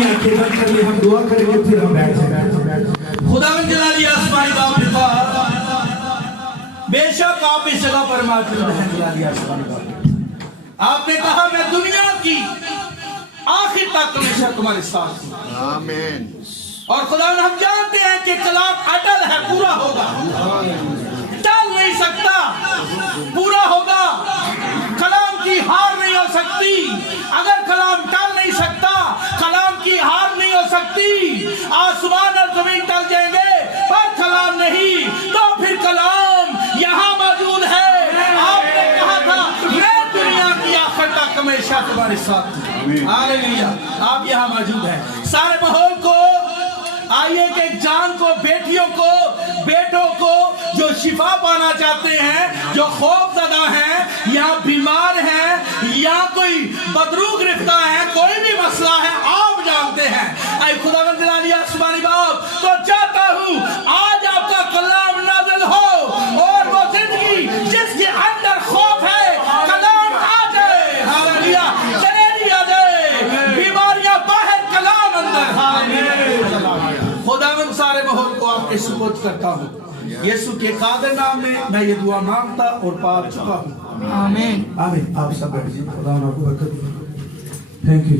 अपनी आंखें बंद कर ली, हम दुआ करेंगे फिर हम बैठ जाएंगे। खुदावंद जलाली आसमानी बाप पिता, बेशक आप इस जगह पर मौजूद हैं। जलाली आसमानी बाप, आपने कहा मैं दुनिया की आखिर तक हमेशा तुम्हारे साथ हूं। आमीन। और खुदावंद हम जानते हैं कि कलाम अटल है, पूरा होगा, टल नहीं सकता, पूरा होगा। कलाम की हार नहीं हो सकती। अगर कलाम टल नहीं सकता, कलाम की हार नहीं हो सकती। आसमान और जमीन टल जाएंगे पर कलाम नहीं, तो फिर कलाम यहाँ मौजूद है। आपने कहा था मैं दुनिया की आखिर तक हमेशा तुम्हारे साथ हूं। हालेलुया, आप यहाँ मौजूद हैं। सारे माहौल को आइए कि जान को, बेटियों को, बेटों को जो शिफा पाना चाहते हैं, जो खौफजदा हैं या बीमार हैं या कोई बदरू गिरफ्तार है, कोई भी मसला है आप जानते हैं। ऐ खुदावंद जलाली आसमानी बाप, तो चाहता हूं आज आपका कलाम नाज़िल हो और वो जिंदगी जिसके अंदर खौफ है, कलाम आ जाए। हालेलुया, चलेगी आ जाए, बीमारियां बाहर, कलाम अंदर। हालेलुया, खुदावंद सारे माहौल को आपके सुपुर्द करता हूँ। यीशु के कादर नाम में मैं ये दुआ मांगता और पा चुका हूँ। आमीन। आमीन। आप सब बैठ जाइए, खुदा आपको बरकत दे। Thank you.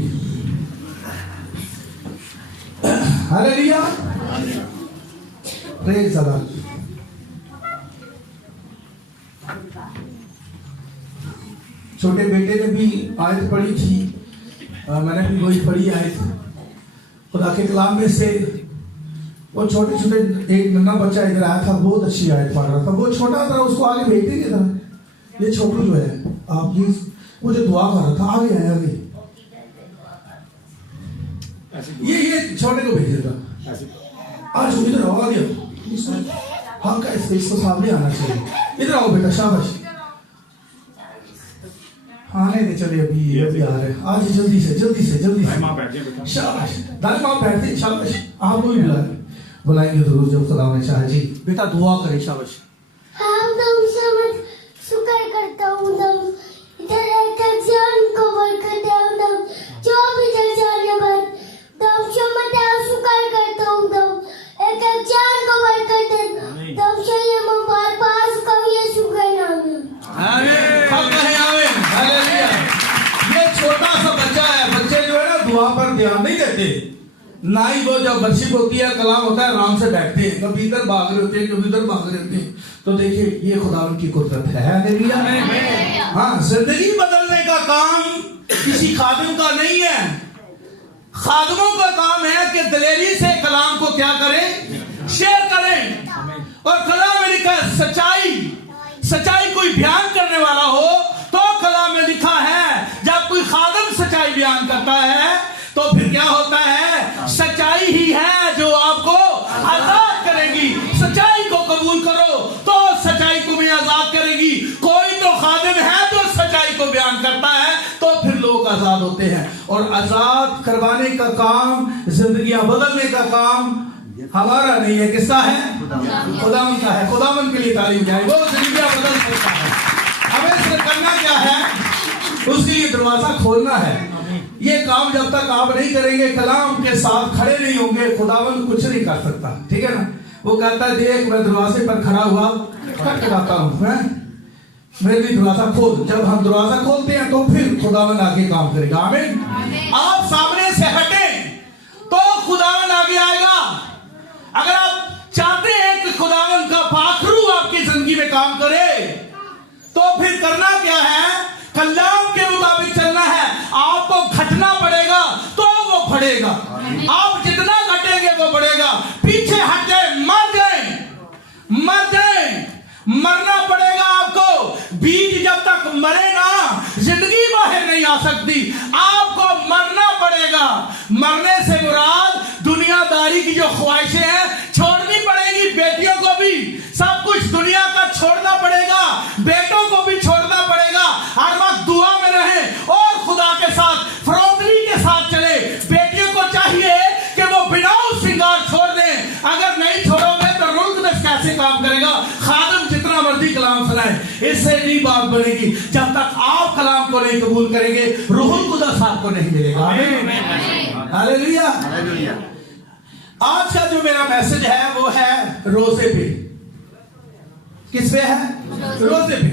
Hallelujah, praise the Lord. छोटे बेटे ने भी आयत पढ़ी थी, मैंने भी वही पढ़ी आयत। खुदा के कलाम में से वो छोटे छोटे एक नन्हा बच्चा इधर आया था, बहुत अच्छी आयत पढ़ रहा था। वो छोटा था, उसको आगे भेज देंगे था। ये छोटू जो है, आप प्लीज, मुझे दुआ कर रहा था, आगे आया, आगे ये छोटे को भेज देगा। आज इधर आओ, आगे हाँ का इसको सामने आना चाहिए। इधर आओ बेटा, शाबाश। हाँ नहीं चलिए, अभी आ रहे हैं। आज जल्दी से शाबाश। दादी माँ बैठते, शाबाश। आप लोग भी बुलाएंगे जरूर जब खुदा ने चाहा। जी बेटा दुआ करें, शाबाश। शुक्र करता हूँ इधर रहकर जान को बरकत दे, जो भी इधर जाने बाद शुक्र करता हूँ एक जान को बरकत दे। ये मुबारक पास का यीशु का नाम है। आमीन। सब कहें आमीन। हालेलुया। ये छोटा सा बच्चा है, बच्चे जो है ना दुआ पर ध्यान नहीं देते, ना ही वो जब वर्शिप होती है, कलाम होता है, आराम से बैठते हैं, कभी इधर भाग रहे होते हैं, कभी उधर भाग रहे होते हैं। तो देखिए ये खुदावंद की कुदरत है। हालेलुया। हाँ, जिंदगी बदलने का काम किसी खादिम का नहीं है। खादिमों का काम है कि दलेरी से कलाम को क्या करें, शेयर करें। और कलाम में लिखा है सच्चाई कोई बयान करने वाला हो तो कलाम में लिखा है, जब कोई खादिम सच्चाई बयान करता है तो फिर क्या होता है, सच्चाई ही है जो आपको आजाद करेगी। सच्चाई को कबूल करो तो सच्चाई को भी आजाद करेगी। कोई तो खादिम है जो सच्चाई को बयान करता है, तो फिर लोग आजाद होते हैं। और आजाद करवाने का काम, जिंदगियां बदलने का काम हमारा नहीं है, किसका है, खुदावंद का है। खुदावंद के लिए तारीफ जाए, वो जिंदगियां बदल सकता है। हमें सिर्फ करना क्या है, उसके लिए दरवाजा खोलना है। ये काम जब तक आप नहीं करेंगे, कलाम के साथ खड़े नहीं होंगे, खुदावंद कुछ नहीं कर सकता। ठीक है ना। वो कहता है देख मैं दरवाजे पर खड़ा हुआ खटखटाता हूँ, मेरे लिए दरवाजा खोल। जब हम दरवाजा खोलते हैं तो फिर खुदावंद आगे काम करेगा। आमीन। आप सामने से हटे तो खुदावंद आगे आएगा। अगर आप चाहते हैं कि खुदावंद का पाखरू आपकी जिंदगी में काम करे, तो फिर करना क्या है, कलाम के मुताबिक चलना है। आपको घटना पड़ेगा तो वो बढ़ेगा, आप जितना घटेंगे वो बढ़ेगा। पीछे हट जाए, मर जाए, मरना पड़ेगा आपको। बीज जब तक मरे ना, जिंदगी बाहर नहीं आ सकती। आपको मरना पड़ेगा। मरने से मुराद दुनियादारी की जो ख्वाहिशें हैं छोड़नी पड़ेगी। बेटियों को भी सब कुछ दुनिया का छोड़ना पड़ेगा, बेटों को भी छोड़ना पड़ेगा। हर वक्त दुआ में रहे और खुदा के साथ फरोतनी के साथ चले। बेटियों को चाहिए कि वो बिना श्रृंगार छोड़ दें। अगर नहीं छोड़ोगे तो रुल्क कैसे काम करेगा। खादिम जितना मर्जी कलाम सुनाए, इससे नहीं बात बनेगी जब तक आप कलाम को नहीं कबूल करेंगे, रूहुल कुदस आपको नहीं मिलेगा। आमीन। हालेलुया। आज का जो मेरा मैसेज है वो है रोजे पे। किस पे है? रोजे पे।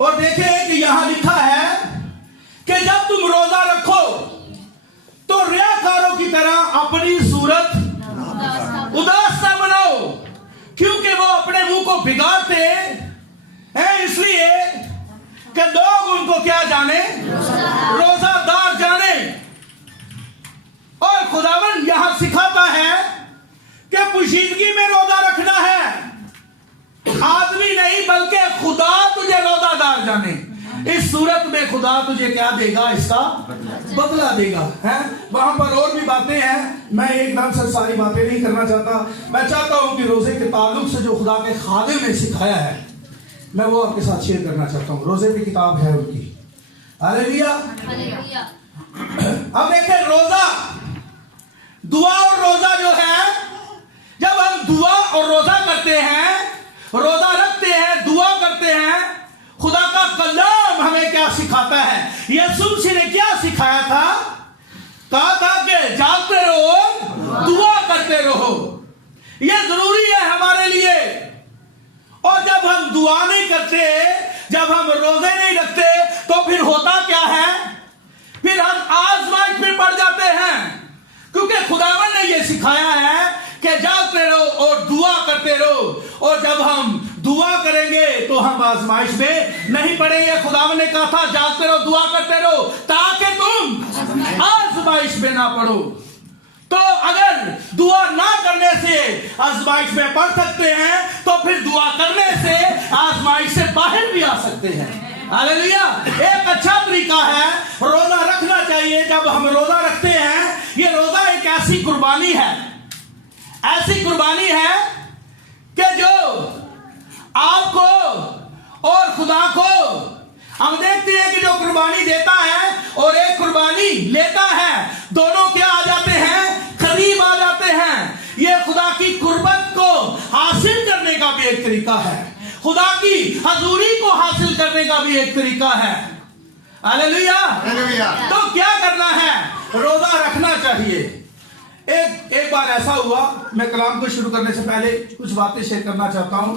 और देखें कि यहां लिखा है कि जब तुम रोजा रखो तो रियाकारों की तरह अपनी सूरत उदास ना बनाओ, क्योंकि वो अपने मुंह को बिगाड़ते हैं, इसलिए कि लोग उनको क्या जाने, रोजादार जाने। और खुदावन यहां सिखाता है कि पोशीदगी में रोजा रखना है, आदमी नहीं बल्कि खुदा तुझे रोजादार जाने। इस सूरत में खुदा तुझे क्या देगा, इसका बदला देगा। है वहां पर और भी बातें हैं, मैं एकदम से सारी बातें नहीं करना चाहता। मैं चाहता हूं कि रोजे के ताल्लुक से जो खुदा के खादिम ने सिखाया है मैं वो आपके साथ शेयर करना चाहता हूं। रोजे की किताब है उनकी। हालेलुया। अब देखिए रोजा, दुआ और रोजा जो है, जब हम दुआ और रोजा करते हैं, रोजा रखते हैं, दुआ करते हैं, खुदा का कलाम हमें क्या सिखाता है? यीशु मसीह ने क्या सिखाया था? कहा था कि जागते रहो, दुआ करते रहो। यह जरूरी है हमारे लिए। और जब हम दुआ नहीं करते, जब हम रोजे नहीं रखते, तो फिर होता क्या है? फिर हम आजमाइश में पड़ जाते हैं, क्योंकि खुदावन ने यह सिखाया है कि जागते रहो और दुआ करते रहो। और जब हम दुआ करेंगे तो हम आजमाइश में नहीं पड़ेंगे। खुदावन ने कहा था जागते रहो, दुआ करते रहो, ताकि तुम आजमाइश में ना पड़ो। तो अगर दुआ ना करने से आजमाइश में पड़ सकते हैं, तो फिर दुआ करने से आजमाइश से बाहर भी आ सकते हैं। हालेलुया। एक अच्छा तरीका है, रोजा रखना चाहिए। जब हम रोजा रखते हैं, ये रोजा एक ऐसी कुर्बानी है, ऐसी कुर्बानी है कि जो आपको और खुदा को, हम देखते हैं कि जो कुर्बानी देता है और एक कुर्बानी लेता है, दोनों क्या आ जाते हैं, करीब आ जाते हैं। ये खुदा की कुर्बत को हासिल करने का भी एक तरीका है, खुदा की हजूरी को हासिल करने का भी एक तरीका है। हालेलुया। तो क्या करना है? रोजा रखना चाहिए। एक बार ऐसा हुआ, मैं कलाम को शुरू करने से पहले कुछ बातें शेयर करना चाहता हूं।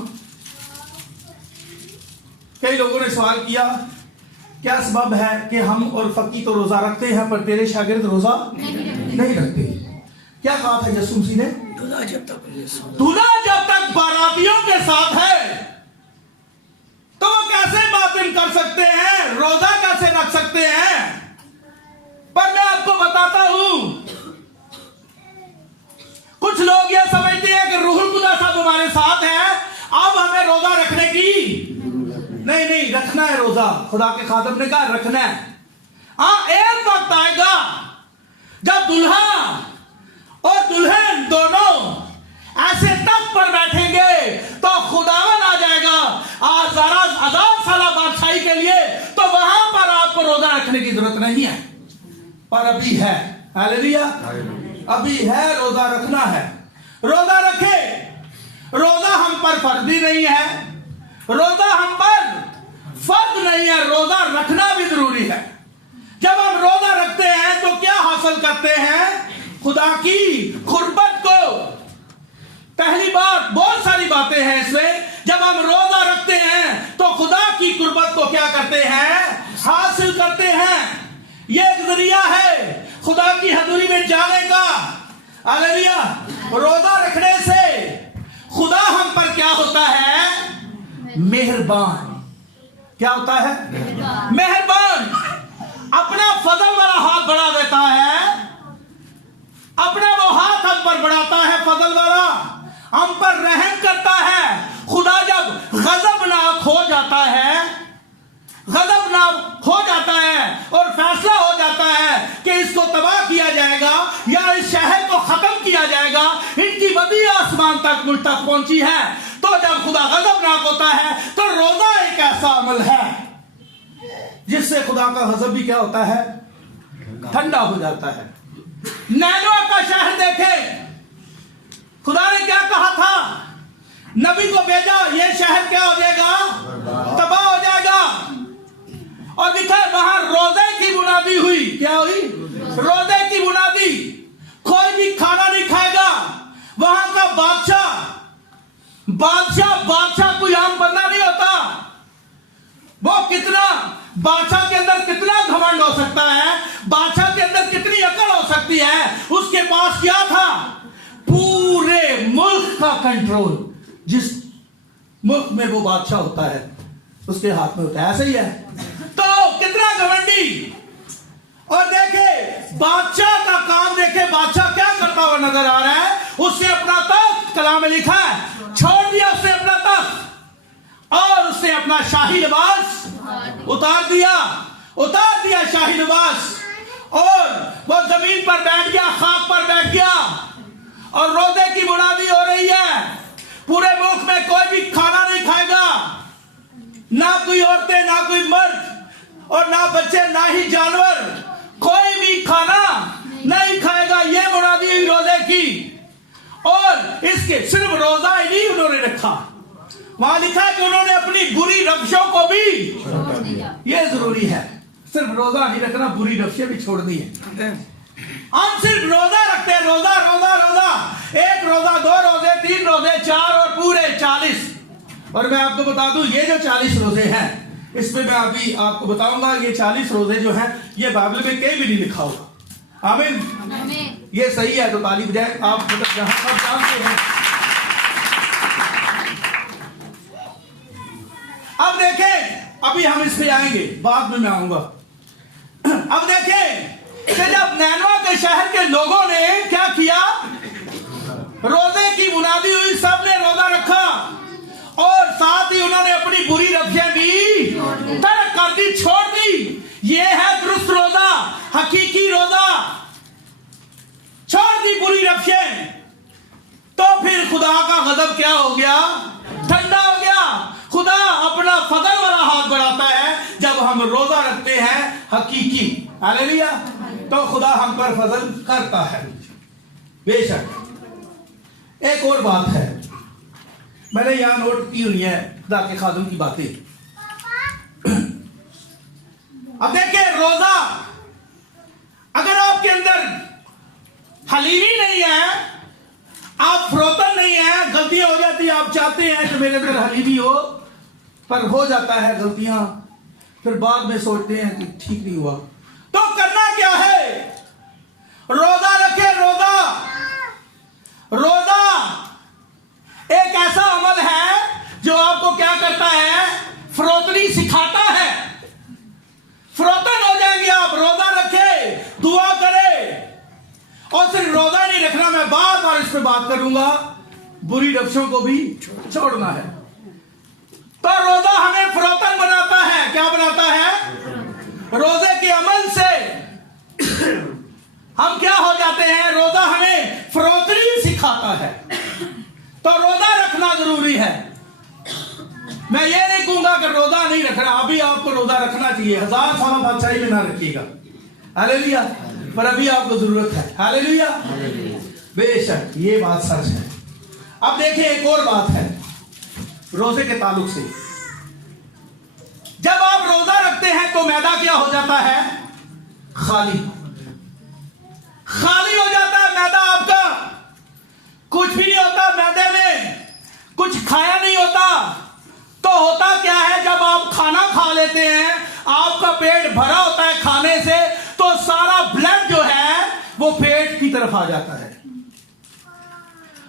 कई लोगों ने सवाल किया, क्या सबब है कि हम और फकी तो रोजा रखते हैं पर तेरे शागिर्द रोजा नहीं रखते? क्या कहा था यीशु मसीह ने? दूल्हा जब तक बारातियों के साथ है तो वो कैसे बातिल कर सकते हैं, रोजा कैसे रख सकते हैं? पर मैं आपको बताता हूं, कुछ लोग ये समझते हैं कि रूहुल कुद्दस साहब हमारे साथ है, अब हमें रोजा रखने की नहीं, रखना है रोजा। खुदा के खादिम ने कहा रखना है। हाँ, एक वक्त आएगा जब दुल्हा और दुल्हन दोनों ऐसे तख्त पर बैठेंगे तो खुदावन आ जाएगा आजाद साला बादशाही के लिए, तो वहां पर आपको रोजा रखने की जरूरत नहीं है। पर अभी है। हालेलुया। अभी है, रोजा रखना है। रोजा रखे। रोजा हम पर फर्जी नहीं है, रोजा हम पर फर्ज नहीं है, रोजा रखना भी जरूरी है। जब हम रोजा रखते हैं तो क्या हासिल करते हैं? खुदा की कुर्बत को। पहली बात, बहुत सारी बातें हैं इसमें। जब हम रोजा रखते हैं तो खुदा की कुर्बत को क्या करते हैं? हासिल करते हैं। यह एक जरिया है खुदा की हजूरी में जाने का। हालेलुया। रोजा रखने से खुदा हम पर क्या होता है? मेहरबान। क्या होता है? मेहरबान। अपना फजल वाला हाथ बढ़ा देता है, अपना वो हाथ हम पर बढ़ाता है, फजल वाला हम पर रहम करता है। खुदा जब गजबनाक हो जाता है, गजबनाक हो जाता है और फैसला हो जाता है कि इसको तबाह किया जाएगा या इस शहर को खत्म किया जाएगा, इनकी बदी आसमान तक मुझ तक पहुंची है, तो जब खुदा गजबनाक होता है तो रोजा एक ऐसा अमल है जिससे खुदा का गजब भी क्या होता है? ठंडा हो जाता है। नैनवा का शहर देखे, खुदा ने क्या कहा था? नबी को भेजा, ये शहर क्या हो जाएगा? तबाह हो जाएगा। और दिखा वहां रोजे की बुनियादी हुई। क्या हुई? रोजे की बुनियादी बादशाह कोई आम बंदा नहीं होता। वो कितना, बादशाह के अंदर कितना घमंड हो सकता है, बादशाह के अंदर कितनी अकल हो सकती है। उसके पास क्या था? पूरे मुल्क का कंट्रोल। जिस मुल्क में वो बादशाह होता है उसके हाथ में होता है। ऐसा ही है। तो कितना घमंडी। और देखे बादशाह का काम, देखे बादशाह क्या करता हुआ नजर आ रहा है। उसने अपना तख्त, कलाम में लिखा है, छोड़ दिया उसने अपना तख्त और उसने अपना शाही लिबास उतार दिया शाही लिबास, और वो जमीन पर बैठ गया, खाक पर बैठ गया। और रोजे की मुनादी हो रही है, पूरे मुल्क में कोई भी खाना नहीं खाएगा, ना कोई औरतें, ना कोई मर्द, और ना बच्चे, ना ही जानवर, कोई भी खाना नहीं खाएगा। ये मुनादी हुई रोजे की। और इसके सिर्फ रोजा ही नहीं उन्होंने रखा, वहां लिखा है कि उन्होंने अपनी बुरी रविशों को भी, ये जरूरी है, सिर्फ रोजा नहीं रखना, बुरी रविशें भी छोड़नी है। हम सिर्फ रोजा रखते हैं, रोजा रोजा रोजा, एक रोजा, 2 रोजे, 3 रोजे, 4 और पूरे 40। और मैं आपको बता दूं, ये जो 40 रोजे हैं, इसमें मैं अभी आपको बताऊंगा, ये 40 रोजे जो हैं, ये बाइबल में कहीं भी नहीं लिखा होगा। आमीन। ये सही है तो ताली बजाए आप, मतलब जहां पर जानते हैं। अब देखें, अभी हम इस पे आएंगे, बाद में मैं आऊंगा। अब देखें कि जब नैनवा के शहर के लोगों ने क्या किया, रोजे की मुनादी हुई, सबने रोजा रखा और साथ ही उन्होंने अपनी बुरी रविशें भी तर्क कर दी, छोड़ दी। ये है दुरुस्त रोजा, हकीकी रोजा। छोड़ दी बुरी रविशें, तो फिर खुदा का गजब क्या हो गया, ठंडा हो गया। खुदा अपना फजल वाला हाथ बढ़ाता है जब हम रोजा रखते हैं हकीकी। हालेलुया। तो खुदा हम पर फजल करता है बेशक। एक और बात है, मैंने यहां नोट की हुई है खुदा के खादम की बातें। अब देखिए, रोजा अगर आपके अंदर हलीमी नहीं है, आप फ्रोतन नहीं है, गलतियां हो जाती है, आप चाहते हैं कि मेरे अंदर हलीमी हो, पर हो जाता है गलतियां, फिर बाद में सोचते हैं कि ठीक नहीं हुआ, तो करना क्या है? रोजा रखे। रोजा एक ऐसा अमल है जो आपको क्या करता है, फ्रोतनी सिखाता है। फ्रोतन हो जाएंगे आप। रोजा रखे, दुआ करे, और सिर्फ रोजा नहीं रखना, मैं बार बार इस पे बात करूंगा, बुरी रविशों को भी छोड़ना है। तो रोजा हमें फ्रोतन बनाता है। क्या बनाता है? रोजे के अमल से हम क्या हो जाते हैं, रोजा हमें फ्रोतनी सिखाता है। तो रोजा रखना जरूरी है। मैं ये नहीं कहूंगा कि रोजा नहीं रखना, अभी आपको रोजा रखना चाहिए, 1000 साल बादशाही में ना रखिएगा, हालेलुया, पर अभी आपको जरूरत है, हालेलुया, बेशक ये बात सच है। अब देखिए, एक और बात है रोजे के ताल्लुक से। जब आप रोजा रखते हैं तो मैदा क्या हो जाता है, खाली हो जाता है मैदा आपका, कुछ भी नहीं होता मैदे में, कुछ खाया नहीं होता। तो होता क्या है, जब आप खाना खा लेते हैं, आपका पेट भरा होता है खाने से, तो सारा ब्लड जो है वो पेट की तरफ आ जाता है,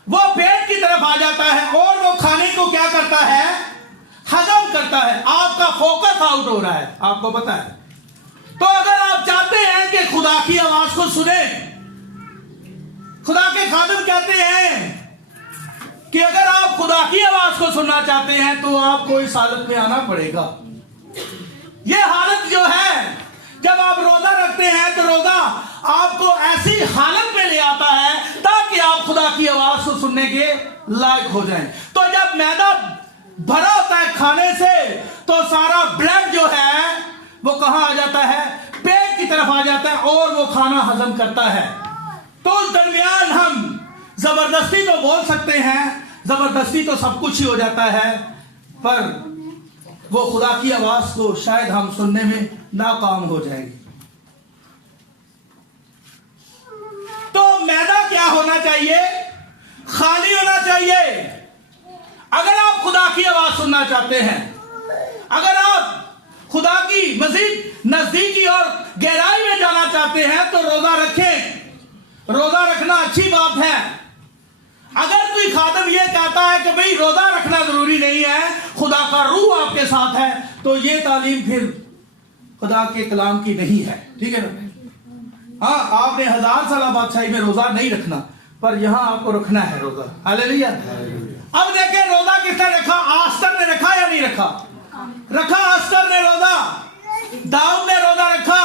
वो पेट की तरफ आ जाता है, और वो खाने को क्या करता है, हजम करता है। आपका फोकस आउट हो रहा है, आपको पता है। तो अगर आप चाहते हैं कि खुदा की आवाज को सुने, खुदा के खादिम कहते हैं कि अगर आप खुदा की आवाज को सुनना चाहते हैं तो आपको इस हालत में आना पड़ेगा। यह हालत जो है, जब आप रोजा रखते हैं तो रोजा आपको ऐसी हालत में ले आता है ताकि आप खुदा की आवाज को सुनने के लायक हो जाएं। तो जब मैदा भरा होता है खाने से, तो सारा ब्लड जो है वो कहां आ जाता है, पेट की तरफ आ जाता है, और वो खाना हजम करता है। तो उस दरमियान हम जबरदस्ती तो बोल सकते हैं, जबरदस्ती तो सब कुछ ही हो जाता है, पर वो खुदा की आवाज को शायद हम सुनने में नाकाम हो जाएंगे। तो मैदा क्या होना चाहिए, खाली होना चाहिए। अगर आप खुदा की आवाज सुनना चाहते हैं, अगर आप खुदा की मजीद नजदीकी और गहराई में जाना चाहते हैं, तो रोजा रखें। रोजा रखना अच्छी बात है। अगर कोई खादिम ये कहता है कि भाई रोजा रखना जरूरी नहीं है, खुदा का रूह आपके साथ है, तो ये तालीम फिर खुदा के कलाम की नहीं है। ठीक है ना? हाँ, आपने 1000 साल बादशाही में रोजा नहीं रखना, पर यहां आपको रखना है रोजा। हालेलुया। अब देखें रोजा किसने रखा? आस्तर ने रखा या नहीं रखा? रखा आस्तर ने रोजा। दाऊद ने रोजा रखा।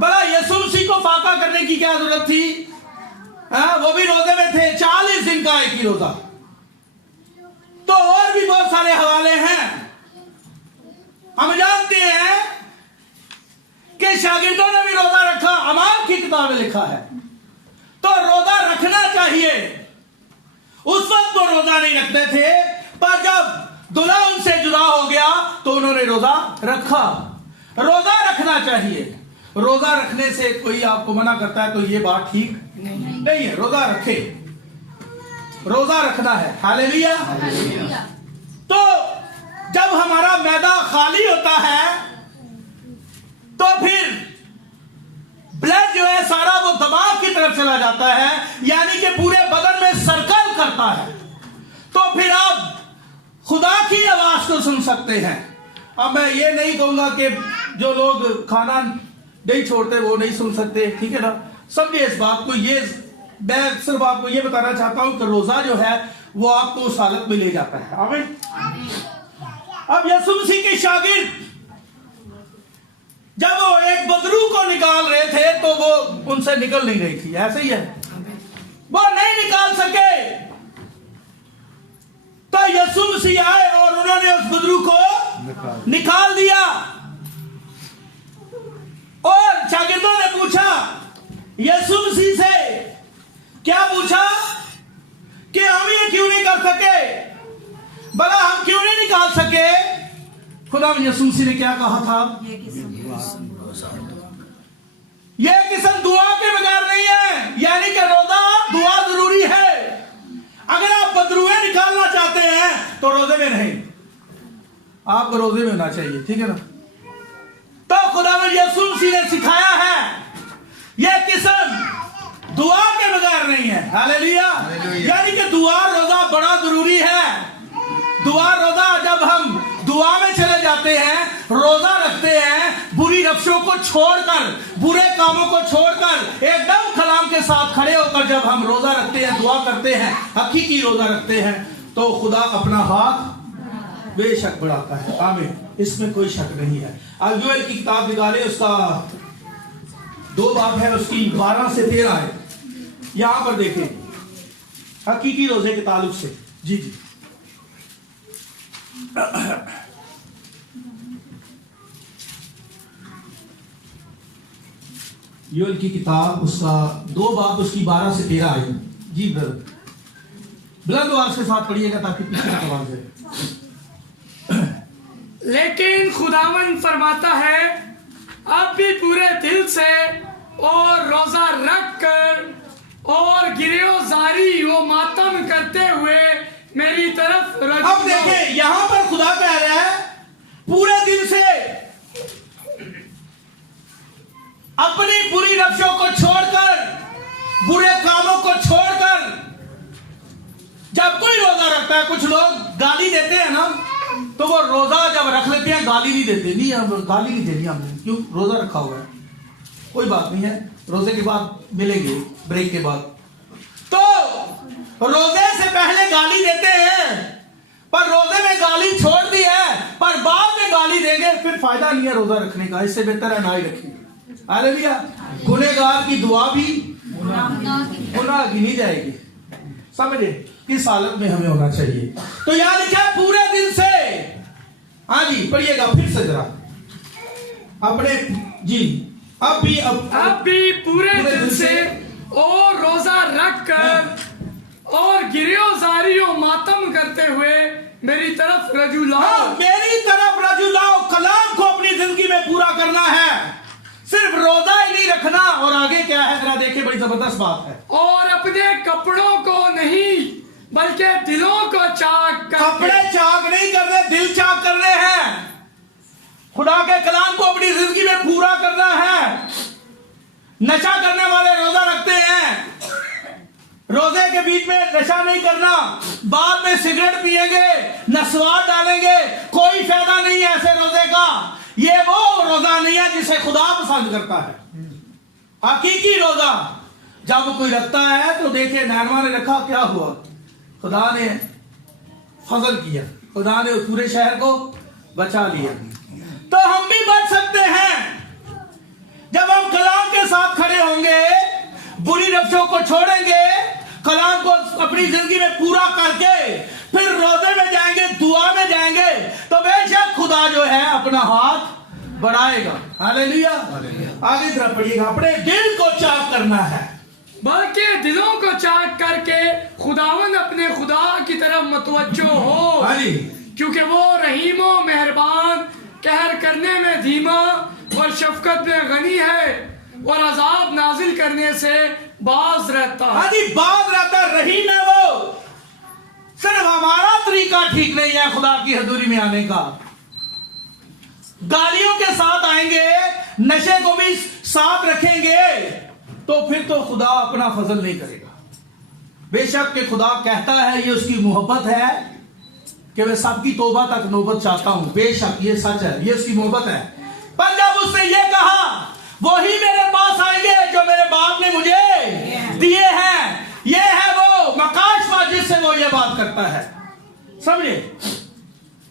भला यीशु मसीह को फाका करने की क्या जरूरत थी? वो भी रोजे में थे, 40 दिन का एक ही रोजा। तो और भी बहुत सारे हवाले हैं। हम जानते हैं कि शागिर्दों ने भी रोजा रखा, अमाल की किताब में लिखा है। तो रोजा रखना चाहिए। उस वक्त वो रोजा नहीं रखते थे, पर जब दूल्हा उनसे जुदा हो गया तो उन्होंने रोजा रखा। रोजा रखना चाहिए। रोजा रखने से कोई आपको मना करता है तो ये बात ठीक नहीं है। रोजा रखे, रोजा रखना है। हालेलुया। तो जब हमारा मैदा खाली होता है तो फिर ब्लड जो है सारा वो दिमाग की तरफ चला जाता है, यानी कि पूरे बदन में सर्कल करता है। तो फिर आप खुदा की आवाज को सुन सकते हैं। अब मैं ये नहीं कहूंगा कि जो लोग खाना नहीं छोड़ते वो नहीं सुन सकते, ठीक है ना? समझिए इस बात को। ये मैं सिर्फ आपको ये बताना चाहता हूं कि रोजा जो है वो आपको उस हालत में ले जाता है। आमीन। अब यीशु मसीह के शागिर्द जब वो एक बदरू को निकाल रहे थे तो वो उनसे निकल नहीं रही थी। ऐसे ही है, वो नहीं निकाल सके। तो यीशु मसीह आए और उन्होंने उस बदरू को निकाल दिया। और शागिर्दों ने पूछा यीशु मसीह से, क्या पूछा? कि हम ये क्यों नहीं कर सके? भला हम क्यों नहीं निकाल सके? खुदा यीशु मसीह ने क्या कहा था? ये किस्म दुआ के बगैर नहीं है, यानी कि रोजा दुआ जरूरी है। अगर आप बदरुए निकालना चाहते हैं तो रोजे में नहीं, आपको रोजे में होना चाहिए। ठीक है ना? तो खुदा यीशु मसीह ने सिखाया है यह किस्म दुआ के बगैर नहीं है। हालेलुया। यानी कि दुआ रोजा बड़ा जरूरी है। दुआ रोजा जब हम दुआ में चले जाते हैं, रोजा रखते हैं, बुरी रफ्शों को छोड़कर, बुरे कामों को छोड़कर, एकदम कलाम के साथ खड़े होकर जब हम रोजा रखते हैं, दुआ करते हैं, हकीकी रोजा रखते हैं, तो खुदा अपना हाथ बेशक बढ़ाता है। आमीन। इसमें कोई शक नहीं है। अब योएल की किताब निकाले, उसका 2 बाब है, उसकी 12 से 13 है। यहां पर देखें हकीकी रोजे के ताल्लुक से। जी जी। योएल की किताब उसका 2 बाब उसकी 12 से 13 है। जी ब्रदर, बुलंद आवाज के साथ पढ़िएगा ताकि पीछे की आवाज है। लेकिन खुदावन फरमाता है, अब भी पूरे दिल से और रोजा रख कर और गिरफ्तारी वो मातम करते हुए मेरी तरफ रजू। अब देखिए यहां पर खुदा कह रहा है पूरे दिल से, अपनी बुरी रफ्शों को छोड़कर, बुरे कामों को छोड़कर। जब कोई रोजा रखता है, कुछ लोग गाली देते हैं ना, तो वो रोजा जब रख लेते हैं गाली नहीं देते। नहीं, हम गाली नहीं देनी हमने, क्यों? रोजा रखा हुआ है, कोई बात नहीं है, रोजे के बाद मिलेंगे, ब्रेक के बाद। तो रोजे से पहले गाली देते हैं, पर रोजे में गाली छोड़ दी है, पर बाद में गाली देंगे, फिर फायदा नहीं है रोजा रखने का। इससे बेहतर है ना ही रखें। हालेलुया। गुनहगार की दुआ भी गुनाह गिनी जाएगी। समझे किस हालत में हमें होना चाहिए? तो याद लिखा है पूरे दिल से। हाँ जी, पढ़िएगा फिर से जरा अपने। जी, अब भी पूरे दिल से और रोजा रख कर और गिरफ्तारी और मातम करते हुए मेरी तरफ रजू लाओ। हाँ, मेरी तरफ रजू लाओ। कलाम को अपनी जिंदगी में पूरा करना है, सिर्फ रोजा ही नहीं रखना। और आगे क्या है जरा देखिए, बड़ी जबरदस्त बात है। और अपने कपड़ों को नहीं बल्कि दिलों को चाक करके। कपड़े चाक नहीं करने, दिल चाक करने हैं। खुदा के कलाम को अपनी जिंदगी में पूरा करना है। नशा करने वाले रोजा रखते हैं, रोजे के बीच में नशा नहीं करना, बाद में सिगरेट पिएंगे, नस्वार डालेंगे, कोई फायदा नहीं है ऐसे रोजे का। ये वो रोजा नहीं है जिसे खुदा पसंद करता है। हकीकी रोजा जब कोई रखता है तो देखे नैनवा ने रखा, क्या हुआ, खुदा ने फजल किया, खुदा ने पूरे शहर को बचा लिया। तो हम भी बच सकते हैं जब हम कलाम के साथ खड़े होंगे, बुरी नफ्सों को छोड़ेंगे, कलाम को अपनी जिंदगी में पूरा करके फिर रोजे में जाएंगे, दुआ में जाएंगे, तो बेशक खुदा जो है अपना हाथ बढ़ाएगा। हालेलुया। आगे तरफ पढ़िएगा। अपने दिल को चाक करना है, बल्कि दिलों को चाक करके खुदावन अपने खुदा की तरफ मुतवज्जो हो, क्योंकि वो रहीमो मेहरबान, कहर करने में धीमा और शफकत में गनी है, और अजाब नाजिल करने से बाज रहता है। बाज रहता, रहीम है वो। सिर्फ हमारा तरीका ठीक नहीं है खुदा की हजूरी में आने का। गालियों के साथ आएंगे, नशे को भी साथ रखेंगे, तो फिर तो खुदा अपना फजल नहीं करेगा। बेशक के खुदा कहता है, ये उसकी मोहब्बत है कि मैं सबकी तौबा तक नौबत चाहता हूं। बेशक ये सच है, ये उसकी मोहब्बत है। पर जब उसने ये कहा, वही मेरे पास आएंगे जो मेरे बाप ने मुझे दिए हैं, ये है वो मकाशवा जिससे वो ये बात करता है। समझे?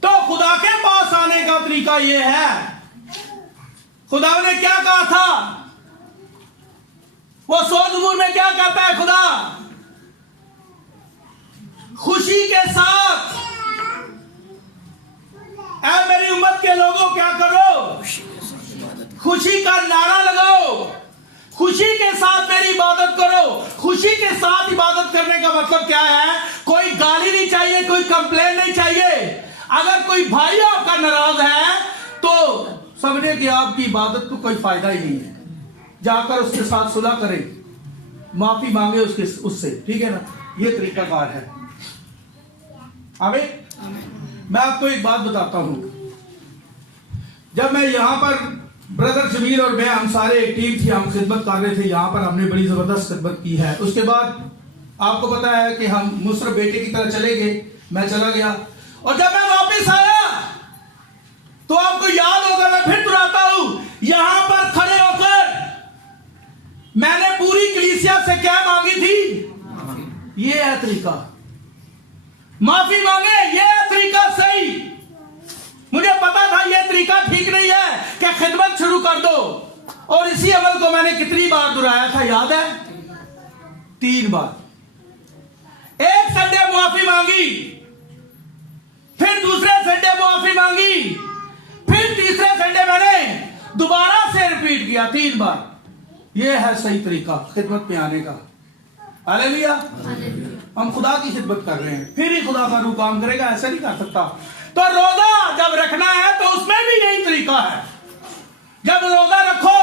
तो खुदा के पास आने का तरीका ये है। खुदा ने क्या कहा था, वो सोजबूर में क्या कहता है खुदा, खुशी के साथ ऐ मेरी उम्मत के लोगों क्या करो, खुशी का नारा लगाओ, खुशी के साथ मेरी इबादत करो। खुशी के साथ इबादत करने का मतलब क्या है? कोई गाली नहीं चाहिए, कोई कंप्लेन नहीं चाहिए। अगर कोई भाई आपका नाराज है तो समझे कि आपकी इबादत को कोई फायदा ही नहीं है। जाकर उसके साथ सुलह करें, माफी मांगे उससे, ठीक है ना? ये तरीकाकार है। आमीन। मैं आपको एक बात बताता हूं। जब मैं यहां पर ब्रदर शमीर और मैं, हम सारे एक टीम थी, हम खिदमत कर रहे थे यहां पर, हमने बड़ी जबरदस्त खिदमत की है। उसके बाद आपको पता है कि हम मुसर बेटे की तरह चले गए, मैं चला गया, और जब मैं वापस आया तो आपको याद होगा, मैं फिर दोहराता हूं, यहां पर खड़े होकर मैंने पूरी कलीसिया से क्या मांगी थी? ये है तरीका, माफी मांगे, ये है तरीका सही। मुझे पता था ये तरीका ठीक नहीं है कि खिदमत शुरू कर दो, और इसी अमल को मैंने कितनी बार दोहराया था, याद है? 3 बार। एक संडे माफी मांगी, फिर दूसरे संडे माफी मांगी, फिर तीसरे संडे मैंने दोबारा से रिपीट किया 3 बार। यह है सही तरीका खिदमत में आने का। हालेलुया। हम खुदा की खिदमत कर रहे हैं, फिर ही खुदा का रूह काम करेगा, ऐसा नहीं कर सकता। तो रोजा जब रखना है तो उसमें भी यही तरीका है। जब रोजा रखो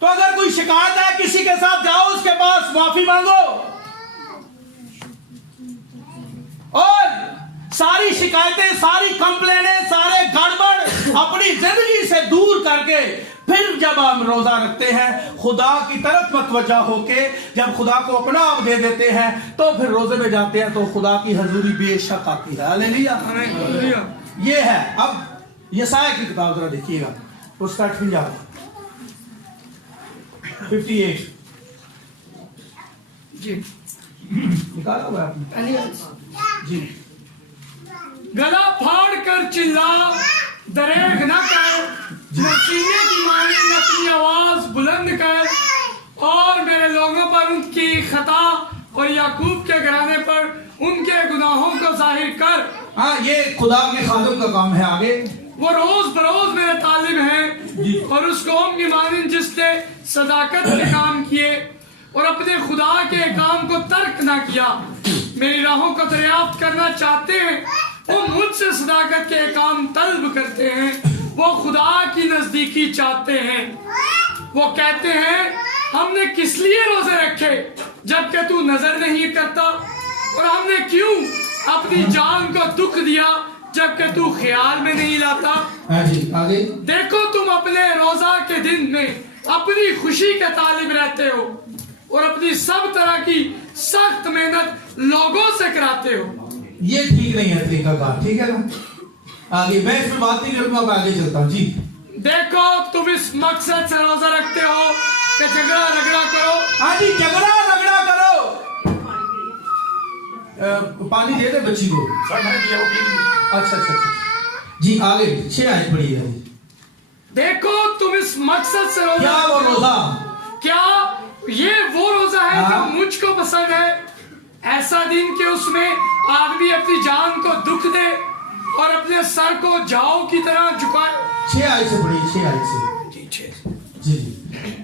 तो अगर कोई शिकायत है किसी के साथ, जाओ उसके पास, माफी मांगो, और सारी शिकायतें, सारी कंप्लेनें, सारे गड़बड़ अपनी जिंदगी से दूर करके फिर जब हम रोजा रखते हैं, खुदा की तरफ मतवजा होके जब खुदा को अपना आप दे देते हैं, तो फिर रोजे में जाते हैं तो खुदा की हजूरी बेशक आती है। हालेलुया। ये है। अब यशायाह की किताब जरा देखिएगा, उसका 58 जी निकाला हुआ आपने जी। गला फाड़ कर चिल्ला, दरेग न कर, सीने की मानी अपनी आवाज बुलंद कर, और मेरे लोगों पर उनकी खता और याकूब के घराने पर उनके गुनाहों को जाहिर कर। हाँ, ये खुदा के खादम का काम है। आगे, वो रोज बरोज मेरे तालिब हैं, और उस कौम की मानिंद जिसने सदाकत के काम किए और अपने खुदा के काम को तर्क ना किया, मेरी राहों को दरियाफ्त करना चाहते हैं, वो मुझसे सदाकत के काम तलब करते हैं, वो खुदा की नजदीकी चाहते हैं। वो कहते हैं, हमने किस लिए रोजे रखे जबकि तू नजर नहीं करता, और हमने क्यों अपनी जान को दुख दिया जबकि तू ख्याल में नहीं लाता। हाँ जी आगे। देखो तुम अपने रोजा के दिन में अपनी खुशी के तालिब रहते हो और अपनी सब तरह की सख्त मेहनत लोगों से कराते हो। ये ठीक नहीं है तरीका का, ठीक है ना। आगे मैं इसमें बात नहीं करूंगा, मैं आगे चलता हूँ जी। देखो तुम इस मकसद से रोजा रखते हो कि झगड़ा रगड़ा करो। हाँ जी, झगड़ा रगड़ा करो। पानी दे दे बच्ची को। अच्छा अच्छा अच्छा जी, आगे 6 आयत पढ़ी है। देखो तुम इस मकसद से रोजा, क्या वो रोजा, क्या ये वो रोजा है जो मुझको पसंद है, ऐसा दिन कि उसमें आदमी अपनी जान को दुख दे और अपने सर को जाओ की तरह झुकाए। 6 आयत से पढ़ी, 6 आयत से जी जी।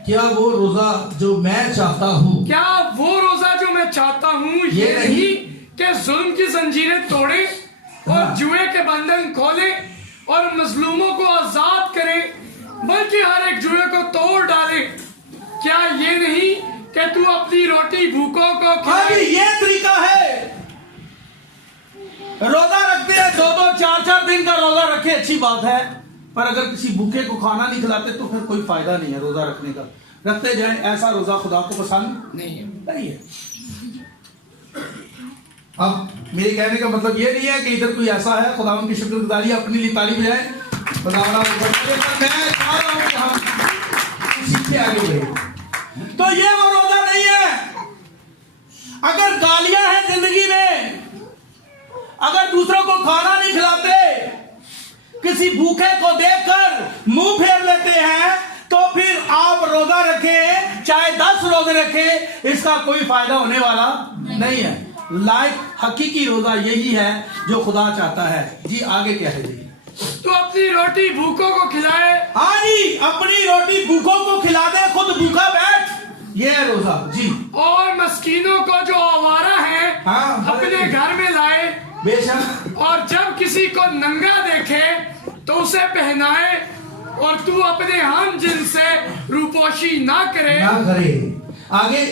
क्या वो रोजा जो मैं चाहता हूँ, क्या वो रोजा जो मैं चाहता हूँ ये नहीं कि जुल्म की जंजीरें तोड़े और जुए के बंधन खोले और मजलूमों को आजाद करे, बल्कि हर एक जुए को तोड़ डाले। क्या ये नहीं कि तू अपनी रोटी भूखों को खिलाए। ये तरीका है। रोजा रखते हैं 2-2 4-4 दिन का रोजा रखे, अच्छी बात है, पर अगर किसी भूखे को खाना नहीं खिलाते तो फिर कोई फायदा नहीं है रोजा रखने का। रखते जाएं, ऐसा रोजा खुदा को पसंद नहीं है। अब मेरे कहने का मतलब ये नहीं है कि इधर कोई ऐसा है खुदा की शुक्रगुजारी अपने लिए ताली बजाए, खुदा मैं चाह रहा हूं कि हम सीखे आगे बढ़े। तो ये वो रोजा नहीं है। अगर गालियां हैं जिंदगी में, अगर दूसरों को खाना नहीं खिलाते, किसी भूखे को देखकर मुंह फेर लेते हैं, तो फिर आप रोजा रखें, चाहे 10 रोजे रखें, इसका कोई फायदा होने वाला नहीं है। लाइक हकीकी रोजा यही है जो खुदा चाहता है। जी आगे क्या है जी। तू अपनी रोटी भूखों को खिलाए। हाँ जी, अपनी रोटी भूखों को खिला दे, खुद भूखा बैठ, ये है रोजा जी। और मस्कीनों को जो आवारा है अपने घर में लाए, बेशक। और जब किसी को नंगा देखे तो उसे पहनाए, और तू अपने हम जिनसे रूपोशी ना करे। आगे।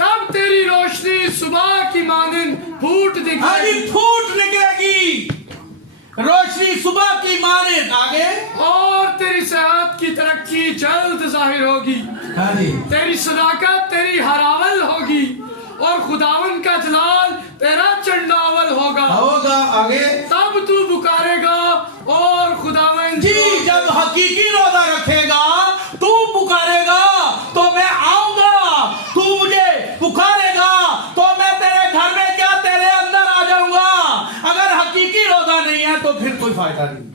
तब तेरी रोशनी सुबह की मानिंद फूट दिखेगी। फूट निकलेगी रोशनी सुबह की मानिंद। आगे। और तेरी सेहत की तरक्की जल्द जाहिर होगी। तेरी सदाकत तेरी हरावल होगी और खुदावन का जलाल तेरा चंडावल होगा। आगे। तब तू पुकारेगा और खुदावन जी, जब हकीकी रोजा रखेगा तू पुकारेगा तो मैं आऊंगा, तू मुझे पुकारेगा तो मैं तेरे घर में क्या तेरे अंदर आ जाऊंगा। अगर हकीकी रोजा नहीं है तो फिर कोई फायदा नहीं।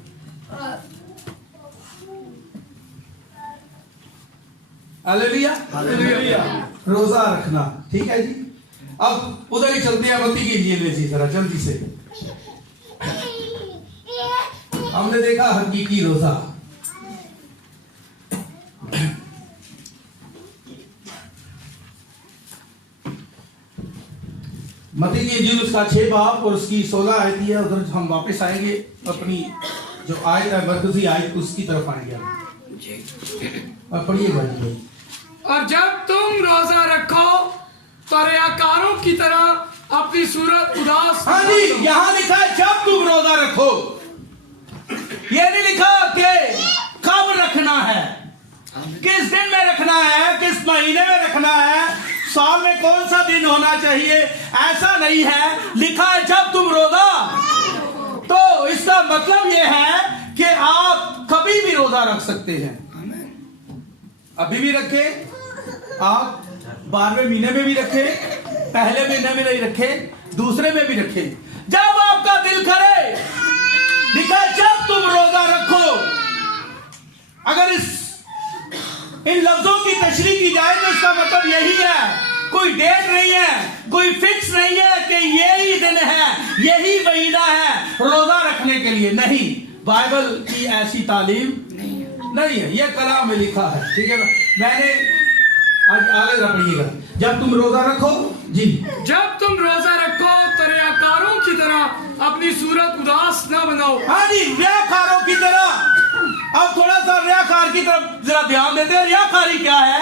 हालेलुया। रोजा रखना, ठीक है जी। अब उधर ही चलते हैं, बत्ती कीजिए जी जरा जल्दी से। हमने देखा हकीकी रोजा। मत्ती की इंजील उसका 6 बाब और उसकी 16 आयत है। उधर हम वापस आएंगे, अपनी जो आयत है मरकजी आयत उसकी तरफ आएंगे। अब पढ़िए भाई। और जब तुम रोजा रखो तो रियाकारों की तरह अपनी सूरत उदास। हाँ जी, यहाँ लिखा है जब तुम रोजा रखो, ये नहीं लिखा कि कब रखना है, किस दिन में रखना है, किस महीने में रखना है, साल में कौन सा दिन होना चाहिए, ऐसा नहीं है। लिखा है जब तुम रोजा। तो इसका मतलब ये है कि आप कभी भी रोजा रख सकते हैं। अभी भी रखे आप, 12वें महीने में भी रखे, पहले महीने में नहीं रखे, दूसरे में भी रखे, जब आपका दिल करे। लिखा जब तुम रोजा रखो। अगर इन लफ्जों की तशरीह की जाए तो इसका मतलब यही है, कोई डेट नहीं है, कोई फिक्स नहीं है कि यही दिन है, यही महीना है रोजा रखने के लिए। नहीं, बाइबल की ऐसी तालीम नहीं है, यह कलाम में लिखा है, ठीक है ना। मैंने आज आगे पढ़िएगा, जब तुम रोजा रखो जी। जब तुम रोजा रखो तो रियाकारों की तरह अपनी सूरत उदास न बनाओ। हाँ जी, रियाकारों की तरह। अब थोड़ा सा रियाकार की तरफ जरा ध्यान देते हैं। रियाकारी क्या है?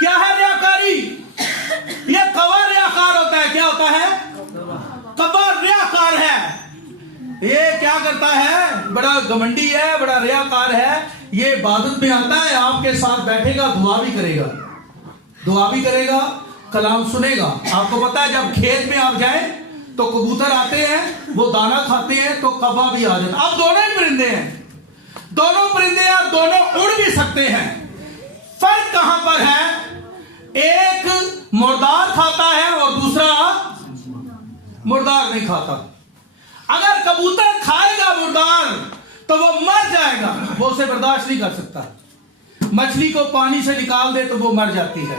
क्या है रियाकारी? यह कवर रियाकार होता है। क्या होता है? बड़ा घमंडी है, बड़ा रियाकार है, ये इबादत में आता है, आपके साथ बैठेगा, दुआ भी करेगा, कलाम सुनेगा। आपको पता है जब खेत में आप जाए तो कबूतर आते हैं, वो दाना खाते हैं तो कौवा भी आ जाता है। अब दोनों ही परिंदे हैं, दोनों उड़ भी सकते हैं। फर्क कहां पर है? एक मुर्दार खाता है और दूसरा मुर्दार नहीं खाता। अगर कबूतर खाएगा मुर्दार तो वो मर जाएगा, वो उसे बर्दाश्त नहीं कर सकता। मछली को पानी से निकाल दे तो वो मर जाती है,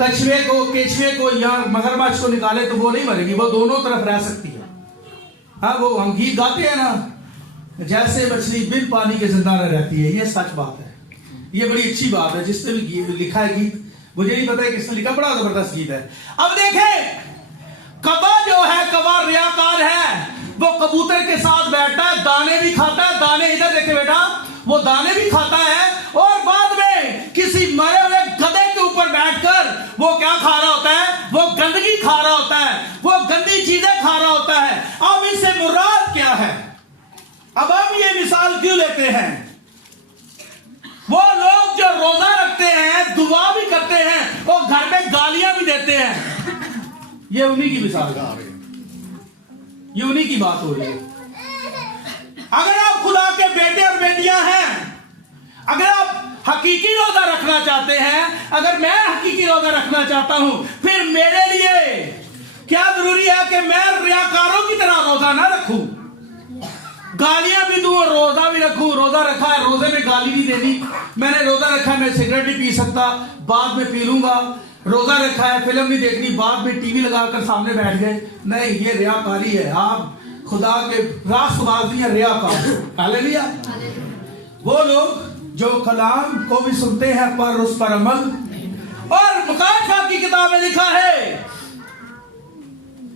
केचुए को या मगरमच्छ को निकाले तो वो नहीं मरेगी, वो दोनों तरफ रह सकती है। हाँ, वो हम गीत गाते हैं ना, जैसे मछली बिन पानी के जिंदा न रहती है, ये सच बात है, ये बड़ी अच्छी बात है। जिसने भी लिखा है गीत, मुझे नहीं पता है किसने लिखा, बड़ा जबरदस्त गीत है। अब देखें, कौवा जो है, कौवा रियाकार है, वो कबूतर के साथ बैठता है, दाने भी खाता है, दाने इधर देखे बेटा, वो दाने भी खाता है और बाद में किसी मरे हुए गधे के ऊपर बैठकर वो क्या खा रहा होता है? वो गंदगी खा रहा होता है, वो गंदी चीजें खा रहा होता है। अब इससे मुराद क्या है? अब हम ये मिसाल क्यों लेते हैं? वो लोग जो रोजा रखते हैं, दुआ भी करते हैं और घर में गालियां भी देते हैं, ये उन्हीं की मिसाल आ रही है, ये उन्हीं की बात हो रही है। अगर आप खुदा के बेटे और बेटियां हैं, अगर आप हकीकी रोजा रखना चाहते हैं, अगर मैं हकीकी रोजा रखना चाहता हूं, फिर मेरे लिए क्या जरूरी है कि मैं रियाकारों की तरह रोजा ना रखूं, गालियां भी दूं और रोजा भी रखूं। रोजा रखा है, रोजे में गाली नहीं देनी। मैंने रोजा रखा है, मैं सिगरेट नहीं पी सकता, बाद में पी लूंगा। रोजा रखा है, फिल्म नहीं देखनी, बाद में टीवी लगाकर सामने बैठ गए, नहीं, ये रियाकारी है। आप खुदा के रास्तबाज नहीं है, रियाकार। हालेलुया। वो लोग जो कलाम को भी सुनते हैं पर उस पर अमल, और मुकाशा की किताब में लिखा है,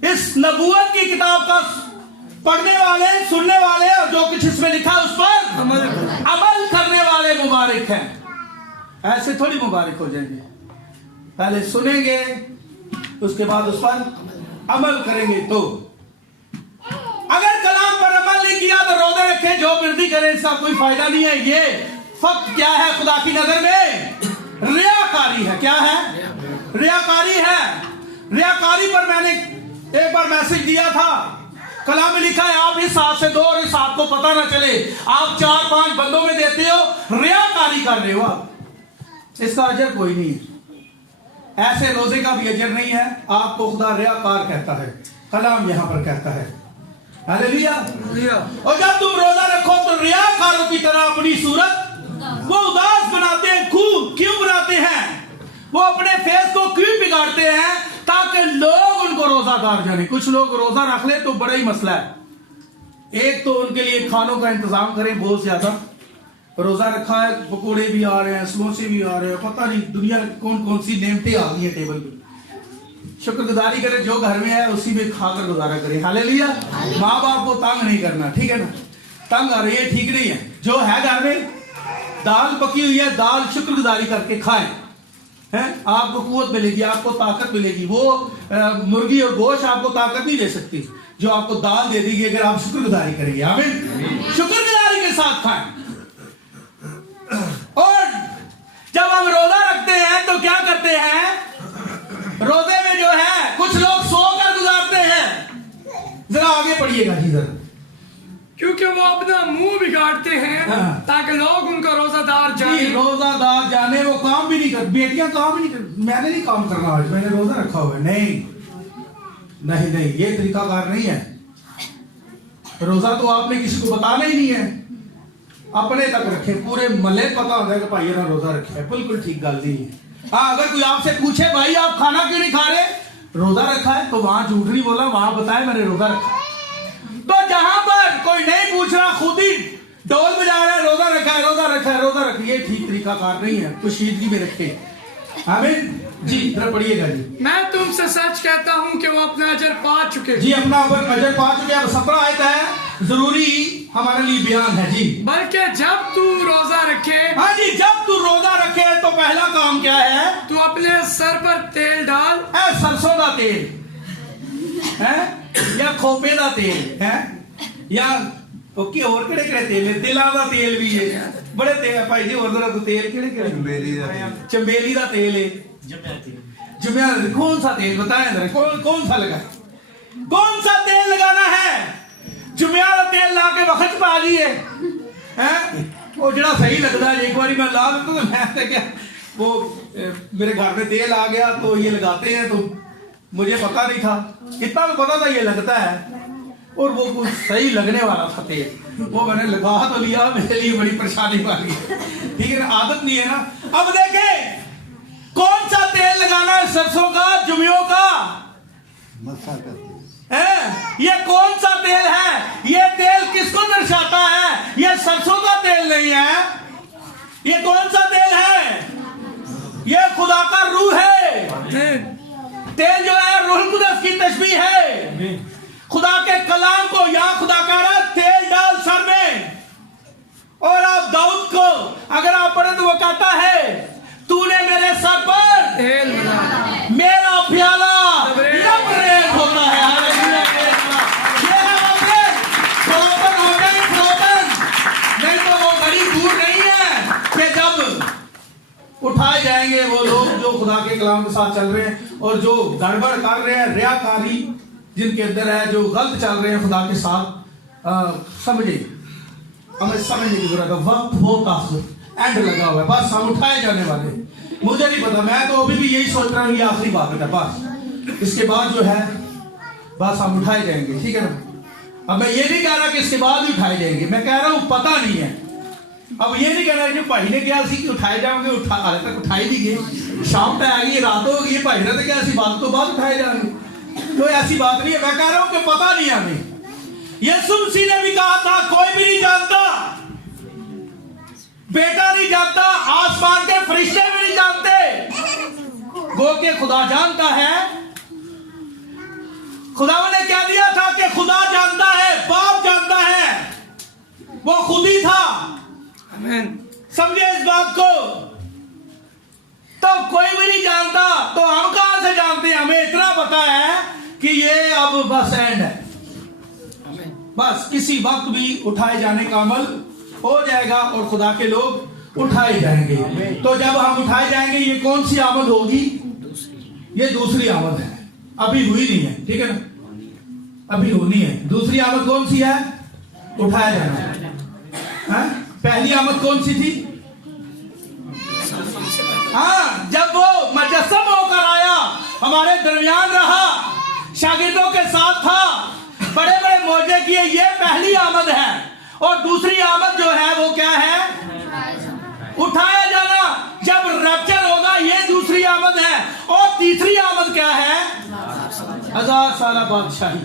इस नबूवत की किताब का पढ़ने वाले, सुनने वाले और जो कुछ इसमें लिखा है उस पर अमल करने वाले मुबारक हैं। ऐसे थोड़ी मुबारक हो जाएंगे, पहले सुनेंगे उसके बाद उस पर अमल करेंगे। तो अगर कलाम पर अमल नहीं किया तो रोजे रखे, जो मर्जी करे, इसका कोई फायदा नहीं है। ये फक्त क्या है? खुदा की नजर में रियाकारी है। क्या है? रियाकारी है। रियाकारी पर मैंने एक बार मैसेज दिया था, कलाम में लिखा है, आप इस हाथ से दो और इस हाथ को पता ना चले, आप 4-5 बंदों में देते हो, रियाकारी कर रहे हो आप, इसका अजर कोई नहीं है। ऐसे रोजे का भी अजर नहीं है। आपको खुदा रियाकार कहता है, कलाम यहां पर कहता है। हालेलुया। और जब तुम रोजा रखो तो रियाकारों की तरह अपनी सूरत वो उदास बनाते हैं। क्यों बनाते हैं? वो अपने फेस को क्यों बिगाड़ते हैं? ताकि लोग उनको रोजादार जाने। कुछ लोग रोजा रख ले तो बड़ा ही मसला है। एक तो उनके लिए खानों का इंतजाम करें, बहुत ज्यादा रोजा रखा है, पकोड़े भी आ रहे हैं, समोसे भी आ रहे हैं, पता नहीं दुनिया कौन कौन सी नेमतें आ गई है टेबल पे। शुक्रगुजारी करें, जो घर में है उसी में खाकर गुजारा करें। हालेलुया। माँ बाप को तंग नहीं करना, ठीक है ना? तंग आ रही है, ठीक नहीं है। जो है घर में, दाल पकी हुई है, दाल शुक्रगुजारी करके खाएं, हैं? आपको कुव्वत मिलेगी, आपको ताकत मिलेगी। वो मुर्गी और गोश्त आपको ताकत नहीं दे सकती, जो आपको दाल दे देगी अगर आप शुक्रगुजारी करेंगे। आमीन। शुक्रगुजारी के साथ खाएं। और जब हम रोजा रखते हैं तो क्या करते हैं? रोजे में जो है कुछ लोग सोकर गुजारते हैं। जरा आगे पढ़िएगा जी जरा। क्योंकि वो अपना मुंह बिगाड़ते हैं, हाँ। ताकि लोग उनको रोजादार जाने। रोजादार जाने, वो काम भी नहीं कर, बेटियां काम ही नहीं कर, मैंने नहीं काम करना आज, मैंने रोजा रखा हुआ है। नहीं, ये तरीकाकार नहीं है। रोजा तो आपने किसी को बताना ही नहीं है, अपने तक रखे, पूरे मल्ले पता होता है कि भाई ना रोजा रखे है। बिल्कुल ठीक गल नहीं है। हाँ, अगर कोई आपसे पूछे भाई आप खाना क्यों नहीं खा रहे, रोजा रखा है, तो वहां झूठ नहीं बोला, वहां बताया मैंने रोजा रखा है। तो जहां पर कोई नहीं पूछ रहा, खुद ही ढोल बजा रहा है, रोजा रखा है, रोजा रखा है, रोजा रखिए, ठीक तरीकाकार नहीं है। पोशीदगी में रखे। आमीन जी। जरा पढ़िएगा जी। मैं तुमसे सच कहता हूं कि वो अपना अजर पा चुके जी, अपना अजर पा चुके। अब 17 आयत है, जरूरी हमारे लिए बयान है जी। बल्कि जब तू रोजा रखे, हाँ जी, जब तू रोजा रखे तो पहला काम क्या है? तू अपने सर पर तेल डाल, सरसों का तेल है या खोपे का तेल है या ओके और केड़े तेल ने तिलां दा तेल भी है बड़े तेल भाई जी और जरा तो तेल केड़े चंबेली दा तेल है जुमिया कौन सा तेल बताएं जरा कौन सा लगा कौन सा तेल लगाना है जुमिया दा तेल ला के वक्त पा लिए हैं वो जड़ा सही लगता है एक बार मैं ला लेता तो मैं क्या वो मेरे घर में तेल आ गया तो ये लगाते हैं तो मुझे पता नहीं था इतना तो पता था ये लगता है और वो कुछ सही लगने वाला था तेल वो मैंने लगा तो लिया मेरे लिए बड़ी परेशानी वाली ठीक है ना आदत नहीं है ना अब देखें कौन सा तेल लगाना है सरसों का जुमियों का ये कौन सा तेल है ये तेल किसको दर्शाता है ये सरसों का तेल नहीं है ये कौन सा तेल है ये खुदा का रूह है तेल जो है रूह कुदस की तस्बीह है खुदा के कलाम को या खुदा कह रहा है तेल डाल सर में और आप दाऊद को अगर आप पढ़े तो वो कहता है तूने मेरे सर पर तेल मेरा प्याला लबरेज होता है ये है वो तेल फ्रोजन हो गए फ्रोजन नहीं तो वो बड़ी दूर नहीं है कि जब उठाए जाएंगे वो लोग जो खुदा के कलाम के साथ चल रहे हैं और जो गड़बड़ कर रहे हैं रियाकारी जिनके अंदर है जो गलत चल रहे हैं खुदा के साथ समझे हमें समझने की जरूरत है वक्त बहुत एंड लगा हुआ है बस हम उठाए जाने वाले मुझे नहीं पता मैं तो अभी भी यही सोच रहा हूँ ये आखिरी बात है बस इसके बाद जो है बस हम उठाए जाएंगे ठीक है ना अब मैं ये नहीं कह रहा कि इसके बाद भी उठाए जाएंगे मैं कह रहा हूँ पता नहीं है अब ये नहीं कहना जो भाई ने क्या कि उठाए जाओगे हाले तक उठाई नहीं गए शाम तक आ गई रात हो गई भाई ने तो क्या ऐसी बात तो बाद उठाए जाएंगे तो ऐसी बात नहीं है मैं कह रहा हूं कि पता नहीं हमें यीशु मसीह ने भी कहा था कोई भी नहीं जानता बेटा नहीं जानता आसमान के फरिश्ते भी नहीं जानते गो के खुदा जानता है खुदा ने क्या दिया था कि खुदा जानता है बाप जानता है वो खुद ही था समझे इस बात को तो कोई भी नहीं जानता तो हम कहां से जानते हैं हमें इतना पता है कि ये अब बस एंड है बस किसी वक्त भी उठाए जाने का अमल हो जाएगा और खुदा के लोग उठाए जाएंगे तो जब हम उठाए जाएंगे ये कौन सी आमद होगी ये दूसरी आमद है अभी हुई नहीं है ठीक है ना अभी होनी है दूसरी आमद कौन सी है उठाया जाना है पहली आमद कौन सी थी हाँ जब वो मुजस्सम होकर आया हमारे दरमियान रहा शागिर्दों के साथ था बड़े बड़े मौजे किए ये पहली आमद है और दूसरी आमद जो है वो क्या है उठाया जाना जब रैप्चर होगा ये दूसरी आमद है और तीसरी आमद क्या है 1000 साल बादशाही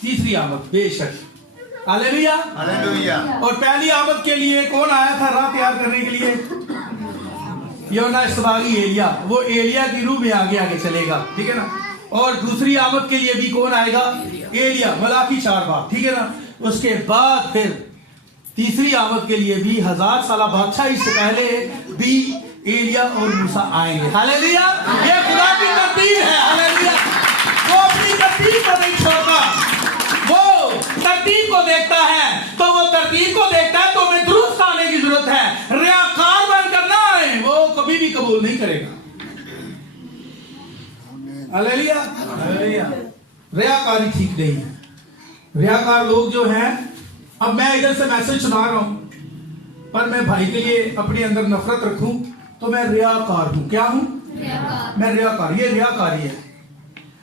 तीसरी आमद बेशक हालेलुया हालेलुया और पहली आमद के लिए कौन आया था राह तैयार करने के लिए योना इस्बागी एलिया वो एलिया की रूह में आगे आगे चलेगा ठीक है ना और दूसरी आमद के लिए भी कौन आएगा एलिया मलाकी 4 बार ठीक है ना उसके बाद फिर तीसरी आमद के लिए भी 1000 साल बादशाही से पहले भी एलिया और मूसा आएंगे हालेलुया ये खुदा की तरतीब है हालेलुया वो अपनी तरतीब को नहीं छोड़ता वो तरतीब को देखता है तो वो तरतीब को देखता है तो हमें दुरुस्त आने की जरूरत है रियाकार बनकर ना आए वो कभी भी कबूल नहीं करेगा हालेलुया हालेलुया रियाकारी ठीक नहीं है रियाकार लोग जो हैं अब मैं इधर से मैसेज सुना रहा हूं पर मैं भाई के लिए अपने अंदर नफरत रखूं तो मैं रियाकार हूं क्या हूं मैं रियाकार ये रियाकारी है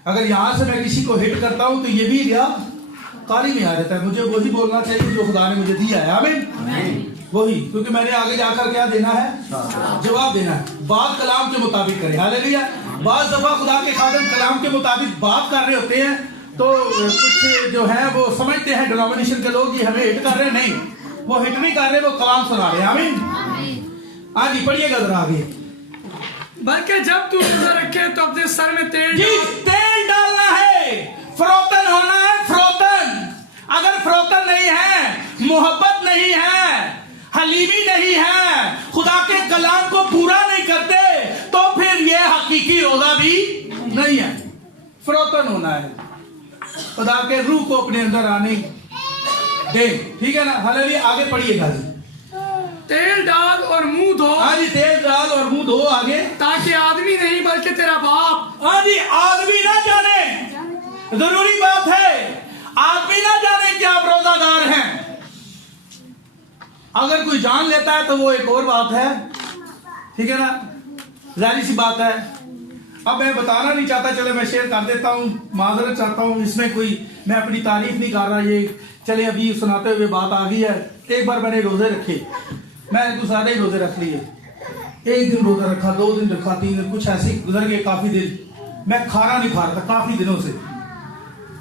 अगर यहां से मैं किसी को हिट करता हूं तो ये भी रियाकारी में आ जाता है मुझे वही बोलना चाहिए जो खुदा ने मुझे दिया है आमीन वही क्योंकि मैंने आगे जाकर क्या देना है जवाब देना है बात कलाम के मुताबिक करें हालेलुया बात दफा खुदा के खादिम कलाम के मुताबिक बात कर रहे होते हैं तो कुछ जो है वो समझते हैं डिनोमिनेशन के लोग ये हमें हिट कर रहे हैं नहीं वो हिट नहीं कर रहे वो कलाम सुना रहे हैं आमीन आज ही पढ़िएगा जरा आगे बल्कि जब तू रोजा रखे तो अपने सर में तेल जी तेल डालना है फरोतन होना है फरोतन अगर फरोतन नहीं है मोहब्बत नहीं है हलीमी नहीं है खुदा के कलाम को पूरा नहीं करते तो फिर ये हकीकी रोजा भी नहीं है फरोतन होना है खुदा के रूह को अपने अंदर आने दे, ठीक है ना। हालेलुया, आगे पढ़िएगा जी। तेल डाल और मुंह धो। हाँ जी, तेल डाल और मुंह धो, आगे। ताकि आदमी नहीं बल्कि तेरा बाप। हाँ जी, आदमी ना जाने, जरूरी बात है, आदमी ना जाने कि आप रोजादार हैं। अगर कोई जान लेता है तो वो एक और बात है, ठीक है ना, जाहिर सी बात है। अब मैं बताना नहीं चाहता, चले मैं शेयर कर देता हूँ, माजरत चाहता हूँ, इसमें कोई मैं अपनी तारीफ नहीं कर रहा, ये चले अभी सुनाते हुए बात आ गई है। एक बार मैंने रोजे रखे, मैं तो सारे ही रोजे रख लिए, एक दिन रोजा रखा, 2 दिन रखा, 3 दिन, कुछ ऐसे गुजर गए काफी दिन। मैं खाना नहीं खा रहा था काफी दिनों से।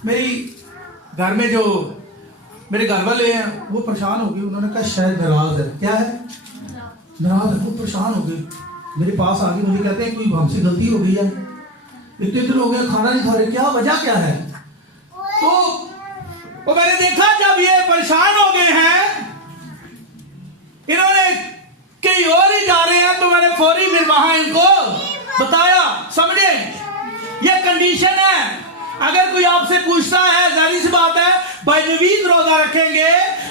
मेरी घर में जो मेरे घर वाले हैं वो परेशान हो गए, उन्होंने कहा शायद नाराज है। क्या है? नाराज है, वो परेशान हो गए, मेरे पास आ गए, मुझे कहते हैं कोई हमसे गलती हो गई है, इतने दिन हो गए खाना नहीं खा रहे, क्या वजह क्या है? तो मैंने देखा जब ये परेशान हो गए हैं, इन्होंने कहीं और ही जा रहे हैं, तो मैंने फौरी फिर वहां इनको बताया, समझे ये कंडीशन है। अगर कोई आपसे पूछता है, जाहिर सी बात है, बायनवीद रोजा रखेंगे,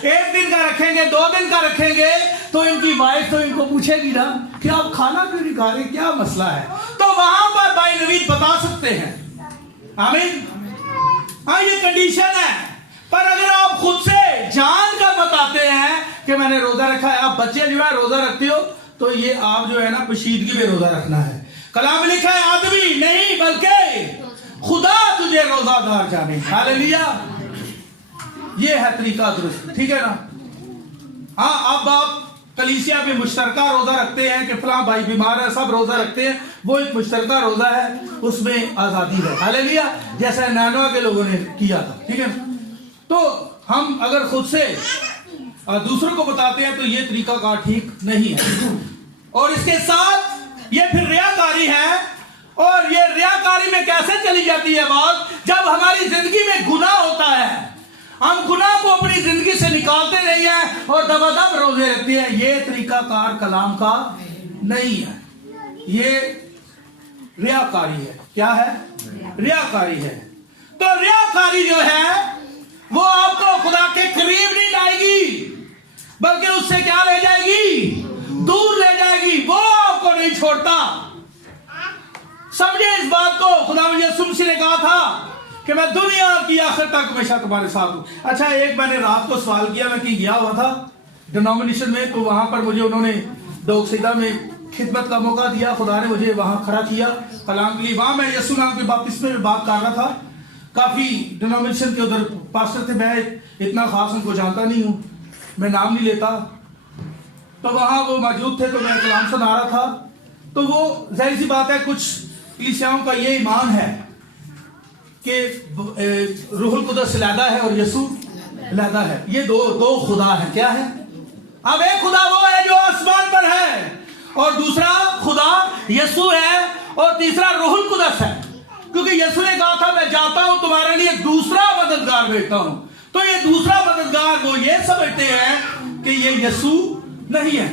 1 दिन का रखेंगे, 2 दिन का रखेंगे, तो इनकी वाइफ तो इनको पूछेगी ना कि आप खाना क्यों नहीं खा रहे, क्या मसला है? तो वहां पर बायनवीद बता सकते हैं। आमीन। हाँ, ये कंडीशन है। पर अगर आप खुद से जान कर बताते हैं कि मैंने रोजा रखा है, आप बच्चे जो है रोजा रखते हो, तो ये आप जो है ना पोशीदगी में रोजा रखना है। कलाम में लिखा है आदमी नहीं बल्कि खुदा तुझे रोजादार जाने। हालेलुया, ये है तरीका दुरुस्त, ठीक है ना। हाँ, अब आप कलीसिया में मुश्तरका रोजा रखते हैं कि फलां भाई बीमार है, सब रोजा रखते हैं, वो एक मुश्तरका रोजा है, उसमें आजादी है। हालेलुया, जैसा नैनवा के लोगों ने किया था, ठीक है। तो हम अगर खुद से दूसरों को बताते हैं तो ये तरीका का ठीक नहीं है। और इसके साथ ये फिर रियाकारी है, और ये रियाकारी में कैसे चली जाती है बात, जब हमारी जिंदगी में गुनाह होता है, हम गुनाह को अपनी जिंदगी से निकालते नहीं है और दबादब रोजे रखते हैं। ये तरीकाकार कलाम का नहीं है, ये रियाकारी है। क्या है? रियाकारी है। तो रियाकारी जो है वो आपको खुदा के करीब नहीं लाएगी, बल्कि उससे क्या ले जाएगी? दूर ले जाएगी। वो आपको नहीं छोड़ता। समझे इस बात को। खुदा यीशु मसीह ने कहा था कि मैं दुनिया की आखिर तक हमेशा तुम्हारे साथ हूं। अच्छा, एक मैंने रात को सवाल किया, मैं कहीं गया हुआ था डिनोमिनेशन में, तो वहां पर मुझे उन्होंने दोगसीदा में खिदमत का मौका दिया, खुदा ने मुझे वहां खड़ा किया कलाम के लिए। वहां मैं यीशु नाम के बपतिस्मे में बात कर रहा था। काफी डिनोमिनेशन के उधर पास्टर थे, मैं इतना खास उनको जानता नहीं हूं, मैं नाम नहीं लेता। तो वहां वो मौजूद थे, तो मैं कलाम सुना रहा था। तो वो जाहिर सी बात है, कुछ कलीसियाओं का ये ईमान है कि रूहुल कुदस लैदा है और यीशु लैदा है। ये दो खुदा है। क्या है? अब एक खुदा वो है जो आसमान पर है, और दूसरा खुदा यीशु है, और तीसरा रूहुल कुदस है। क्योंकि यीशु ने कहा था मैं जाता हूं तुम्हारे लिए दूसरा मददगार भेजता हूं। तो ये दूसरा मददगार वो ये समझते हैं कि ये यीशु नहीं है।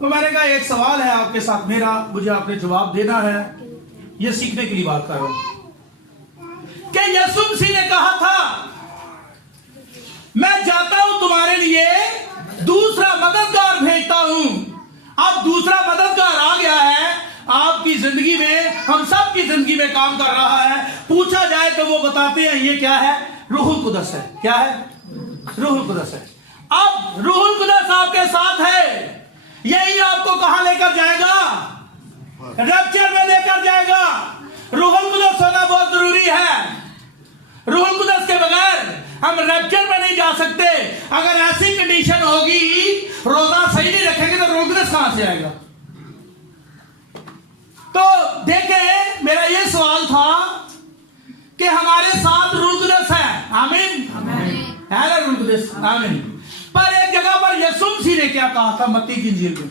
तो मैंने कहा एक सवाल है आपके साथ मेरा, मुझे आपने जवाब देना है। ये सीखने के लिए बात कर रहा हूं कि यीशु मसीह ने कहा था मैं जाता हूं तुम्हारे लिए दूसरा मददगार भेजता हूं। अब दूसरा मददगार आ गया है आपकी जिंदगी में, हम सब की जिंदगी में काम कर रहा है। पूछा जाए तो वो बताते हैं ये क्या है? रूहुल कुदस है। क्या है? रूहुल कुदस है। अब रूहुल कुदस आपके साथ है, यही आपको कहां लेकर जाएगा? रैप्चर में लेकर जाएगा। रूहुल कुदस होना बहुत जरूरी है। रूहुल कुदस के बगैर हम रैप्चर में नहीं जा सकते। अगर ऐसी कंडीशन होगी, रोजा सही नहीं रखेंगे तो रूहुल कुदस कहां से आएगा? तो देखें, मेरा ये सवाल था कि हमारे साथ रूहुल कुदस है। आमीन, है ना रूहुल कुदस? आमीन। पर एक जगह पर यीशु मसीह ने क्या कहा था मत्ती की इंजील में?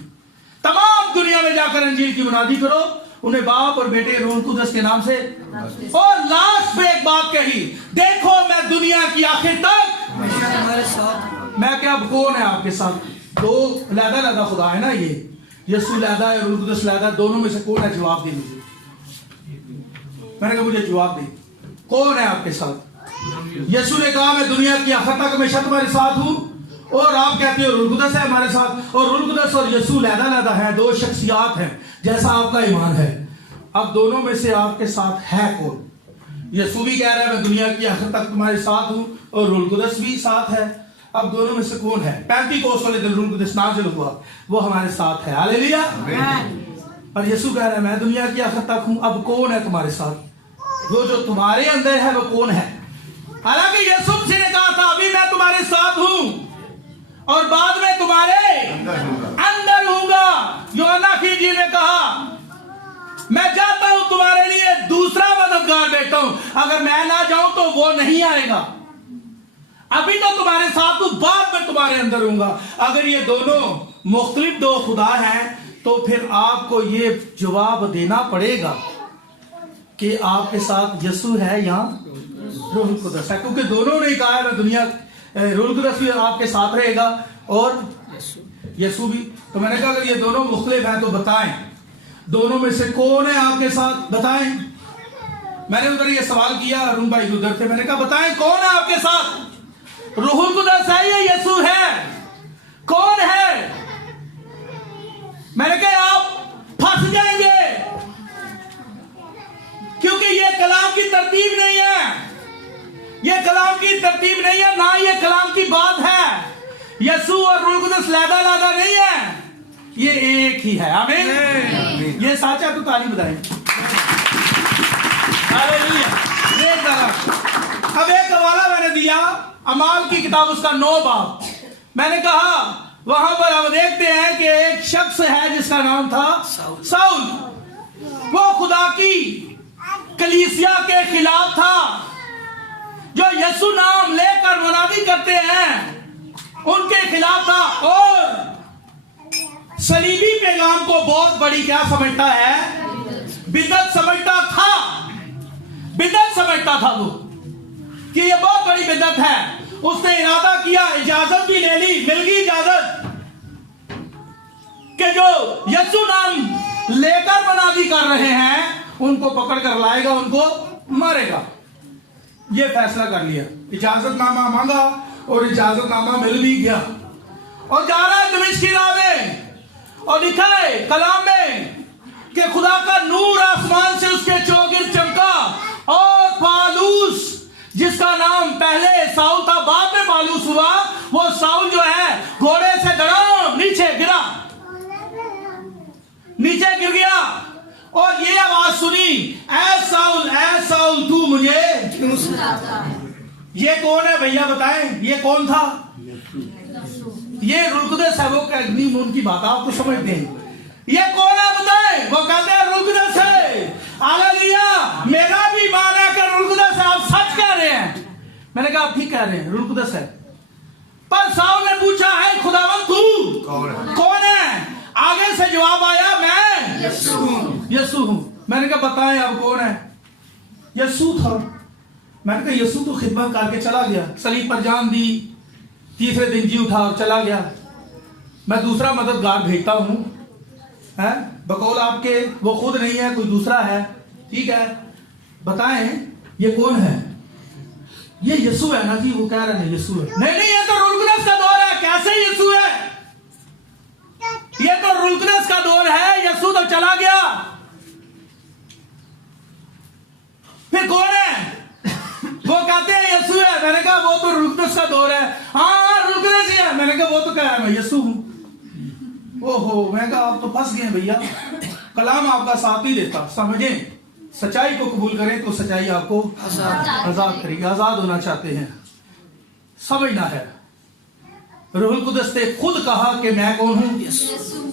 तमाम दुनिया में जाकर इंजील की मुनादी करो, उन्हें बाप और बेटे रूहुल कुदस के नाम से। और लास्ट पे एक बात कही, देखो मैं दुनिया की आखिर तक हमारे साथ। मैं क्या, कौन है आपके साथ? दो लैदा खुदा है ना, ये यीशु लैदा है, रूहुल कुदस लैदा, दोनों में से कौन है? जवाब दे मुझे। मैंने कहा मुझे जवाब दे, कौन है आपके साथ? यीशु ने कहा मैं दुनिया की आखिर तक हमेशा तुम्हारे साथ हूं। और आप कहते हो रूह कुदस है हमारे साथ, और रूह कुदस और यीशु लहदा है, दो शख्सियात हैं जैसा आपका ईमान है। अब दोनों में से आपके साथ है कौन? यीशु भी कह रहा है मैं दुनिया की आखिर तक तुम्हारे साथ हूं, और रूह कुदस भी साथ है। अब दोनों में से कौन है? पेंतीकोस्त वाले दिन रूह कुदस नाज़िल हुआ, वो हमारे साथ है। हालेलुया। और यीशु कह रहा है मैं दुनिया की आखिर तक हूं। अब कौन है तुम्हारे साथ? वो जो तुम्हारे अंदर है वो कौन है? हालांकि यीशु से ने कहा था अभी मैं तुम्हारे साथ हूं और बाद में तुम्हारे अंदर हूंगा। यूहन्ना की जी ने कहा मैं जाता हूं तुम्हारे लिए दूसरा मददगार भेजता हूं, अगर मैं ना जाऊं तो वो नहीं आएगा। अभी तो तुम्हारे साथ हूं, बाद में तुम्हारे अंदर हूंगा। अगर ये दोनों मुख्तलिफ दो खुदा हैं तो फिर आपको ये जवाब देना पड़ेगा कि आपके साथ यीशु है या रूह कुदस है, क्योंकि दोनों ने कहा है मैं दुनिया रूह कुदस भी आपके साथ रहेगा और यीशु भी। तो मैंने कहा अगर ये दोनों मुख्तलिफ हैं तो बताएं दोनों में से कौन है आपके साथ? बताएं। मैंने उधर ये सवाल किया, अरुण भाई उधर थे, मैंने कहा बताएं कौन है आपके साथ? रूह कुदस है या यीशु है? कौन है? मैंने कहा आप फंस जाएंगे, क्योंकि ये कलाम की तरतीब नहीं है, ये कलाम की तरतीब नहीं है, ना ये कलाम की बात है। यीशु और रूह कुदस लहदा नहीं है, ये एक ही है। आमीन। ये सच है तो ताली बजाएं। हालेलुया। अब एक हवाला मैंने दिया अमाल की किताब उसका 9 बाब। मैंने कहा वहां पर हम देखते हैं कि एक शख्स है जिसका नाम था साउल। वो खुदा की कलीसिया के खिलाफ था, जो यीशु नाम लेकर मुनादी करते हैं उनके खिलाफ था, और सलीबी पैगाम को बहुत बड़ी क्या समझता है? बिदअत समझता था। बिदअत समझता था वो कि ये बहुत बड़ी बिदअत है। उसने इरादा किया, इजाजत भी ले ली, मिल गई इजाजत कि जो यीशु नाम लेकर मुनादी कर रहे हैं उनको पकड़ कर लाएगा, उनको मारेगा। ये फैसला कर लिया, इजाजतनामा मांगा और इजाजतनामा मिल भी गया, और जा रहा है दमिश्क की राह में, और लिखा है कलाम में कि खुदा का नूर आसमान से उसके चौगिर्द चमका, और पालूस जिसका नाम पहले साउल था बाद में पालूस हुआ, वो साउल जो है घोड़े से धड़ाम नीचे गिर गया, और ये आवाज सुनी, ऐ साउल तू मुझे क्यों सताता है? ये कौन है भैया बताएं? ये कौन था? ये रूह कुदस है। वो अग्नि मून की बात आप तो समझते हैं। ये कौन है बताएं? वो कहते हैं रूह कुदस है। हालेलुया। मेरा भी ईमान है कि रूह कुदस है। आप सच कह रहे हैं। मैंने कहा आप ठीक कह रहे हैं, रूह कुदस है। पर साउल ने पूछा है खुदावन तू कौन है? आगे से जवाब आया मैं यीशु हूं। मैंने कहा बताएं आप कौन है? यीशु था। मैंने कहा यीशु तो खिदमत करके चला गया, सलीब पर जान दी, तीसरे दिन जी उठा और चला गया। मैं दूसरा मददगार भेजता हूं, है बकौल आपके, वो खुद नहीं है, कोई दूसरा है। ठीक है, बताएं ये कौन है? ये यीशु है ना जी। वो कह रहे हैं यीशु है। नहीं, ये तो रूह कुदस का दौर है। कैसे यीशु है? ये तो रूह कुदस का दौर है। यीशु तो चला गया, फिर कौन है? वो कहते हैं यीशु है। मैंने कहा वो तो रूह कुदस का दौर है। हाँ रूह कुदस ही है। मैंने कहा वो तो कह रहा है मैं यीशु हूं। ओहो, मैं कहा आप तो फंस गए भैया, कलाम आपका साथ नहीं देता। समझें, सच्चाई को कबूल करें तो सच्चाई आपको आजाद करेगी। आजाद होना चाहते हैं, समझना है। रूहुल कुदस ने खुद कहा कि मैं कौन हूं।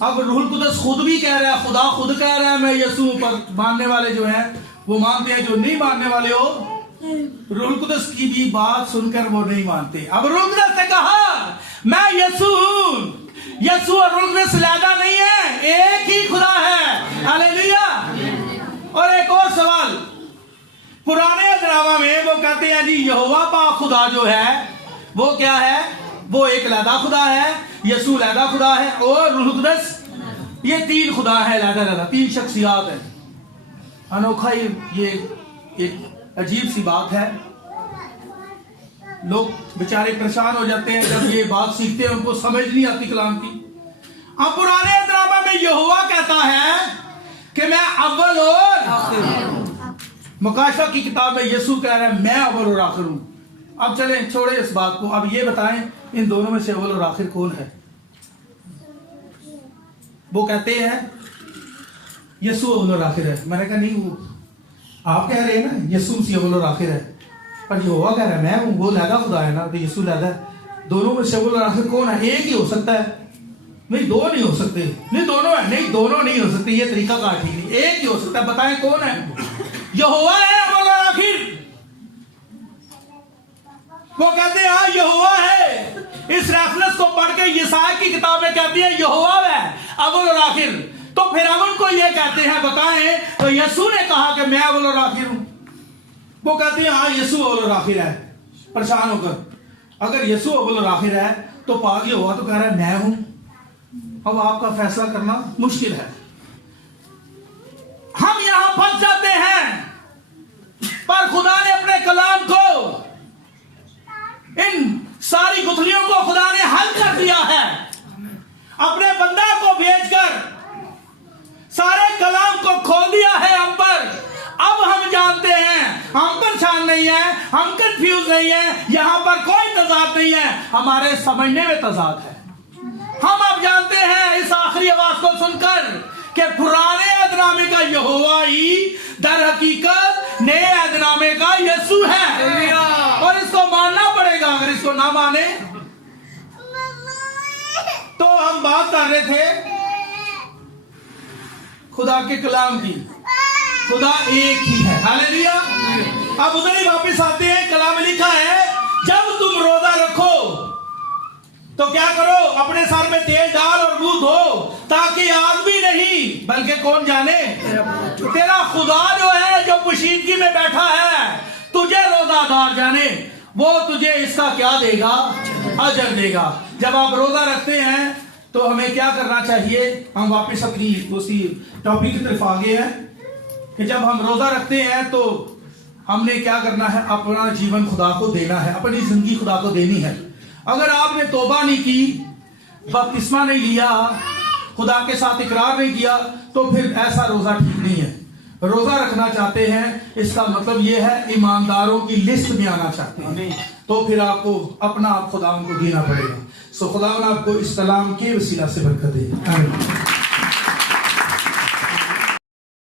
अब रूहुल कुदस खुद भी कह रहा है, खुदा खुद कह रहा है मैं यीशु हूं। पर मानने वाले जो हैं वो मानते हैं, जो नहीं मानने वाले हो रूहुल कुदस की भी बात सुनकर वो नहीं मानते। अब रूहुल कुदस ने कहा मैं यीशु हूं। यीशु और रूहुल कुदस अलग नहीं है, एक ही खुदा है। हालेलुया। और एक और सवाल, पुराने ड्रामा में वो कहते हैं जी यहोवा पाक खुदा जो है वो क्या है? वो एक अलग खुदा है, यीशु अलग खुदा है, और रूहुल कुदस, ये तीन खुदा है, अलग तीन शख्सियात है। अनोखा ये एक अजीब सी बात है। लोग बेचारे परेशान हो जाते हैं जब ये बात सीखते हैं, उनको समझ नहीं आती कलाम की। अब पुराने ड्रामा में यहोवा कहता है कि मैं अव्वल और मुकाशा की किताब में यीशु कह रहा है मैं अव्वल और आखिर हूं। अब चलें, छोड़े इस बात को, अब ये बताएं इन दोनों में से अव्वल और आखिर कौन है? वो कहते हैं यीशु अव्वल और आखिर है। मैंने कहा नहीं, वो आप कह रहे हैं ना यीशु मसीह अव्वल और आखिर है, पर यहोवा कह रहा है मैं हूं। वो लहदा खुदा है ना, तो यीशु लहदा है। दोनों में से अव्वल और आखिर कौन है? एक ही हो सकता है। नहीं, दो नहीं हो सकते। नहीं, दोनों है। नहीं, दोनों नहीं हो सकते, ये तरीका का ठीक नहीं, एक ही हो सकता है। बताएं कौन है? यहोवा है अव्वल और आखिर। वो कहते हैं हाँ यहोवा है। इस रेफरेंस को पढ़ के यशायाह की किताबें कहती है यहोवा है अव्वल और आखिर। तो फिर हम उनको ये कहते हैं, बताएं तो यीशु ने कहा कि मैं अव्वल और आखिर हूं। वो कहते हैं हाँ यीशु अव्वल और आखिर है। परेशान होकर अगर यीशु अव्वल और आखिर है तो पाक यहोवा तो कह रहा है मैं हूं। अब आपका फैसला करना मुश्किल है। हम यहां फंस जाते हैं, पर खुदा ने अपने कलाम को, इन सारी गुथलियों को खुदा ने हल कर दिया है। अपने बंदा को भेजकर सारे कलाम को खोल दिया है हम पर। अब हम जानते हैं, हम परेशान नहीं है, हम कंफ्यूज नहीं है, यहां पर कोई तजाद नहीं है, हमारे समझने में तजाद है। हम अब जानते हैं इस आखिरी आवाज को सुनकर कि पुराने अहदनामे का यहोवा ही दर हकीकत नए अहदनामे का यीशु है, और इसको मानना पड़ेगा। अगर इसको ना माने तो हम बात कर रहे थे खुदा के कलाम की। खुदा एक ही है। हालेलुया। अब उधर ही वापस आते हैं, कलाम में लिखा है जब तुम रोजा रखो तो क्या करो, अपने सर में तेल डाल और मुंह धो, ताकि आदमी नहीं बल्कि कौन जाने, तेरा खुदा जो है जो पोशीदगी में बैठा है, तुझे रोजादार जाने, वो तुझे इसका क्या देगा, अजर देगा। जब आप रोजा रखते हैं तो हमें क्या करना चाहिए? हम वापस अपनी उसी टॉपिक की तरफ आ गए हैं कि जब हम रोजा रखते हैं तो हमने क्या करना है? अपना जीवन खुदा को देना है, अपनी जिंदगी खुदा को देनी है। अगर आपने तौबा नहीं की, बपतिस्मा नहीं लिया, खुदा के साथ इकरार नहीं किया, तो फिर ऐसा रोजा ठीक नहीं है। रोजा रखना चाहते हैं, इसका मतलब यह है ईमानदारों की लिस्ट में आना चाहते हैं, तो फिर आपको अपना आप खुदा को देना पड़ेगा। सो खुदा आपको इस कलाम के वसीला से बरकत दे। आमीन।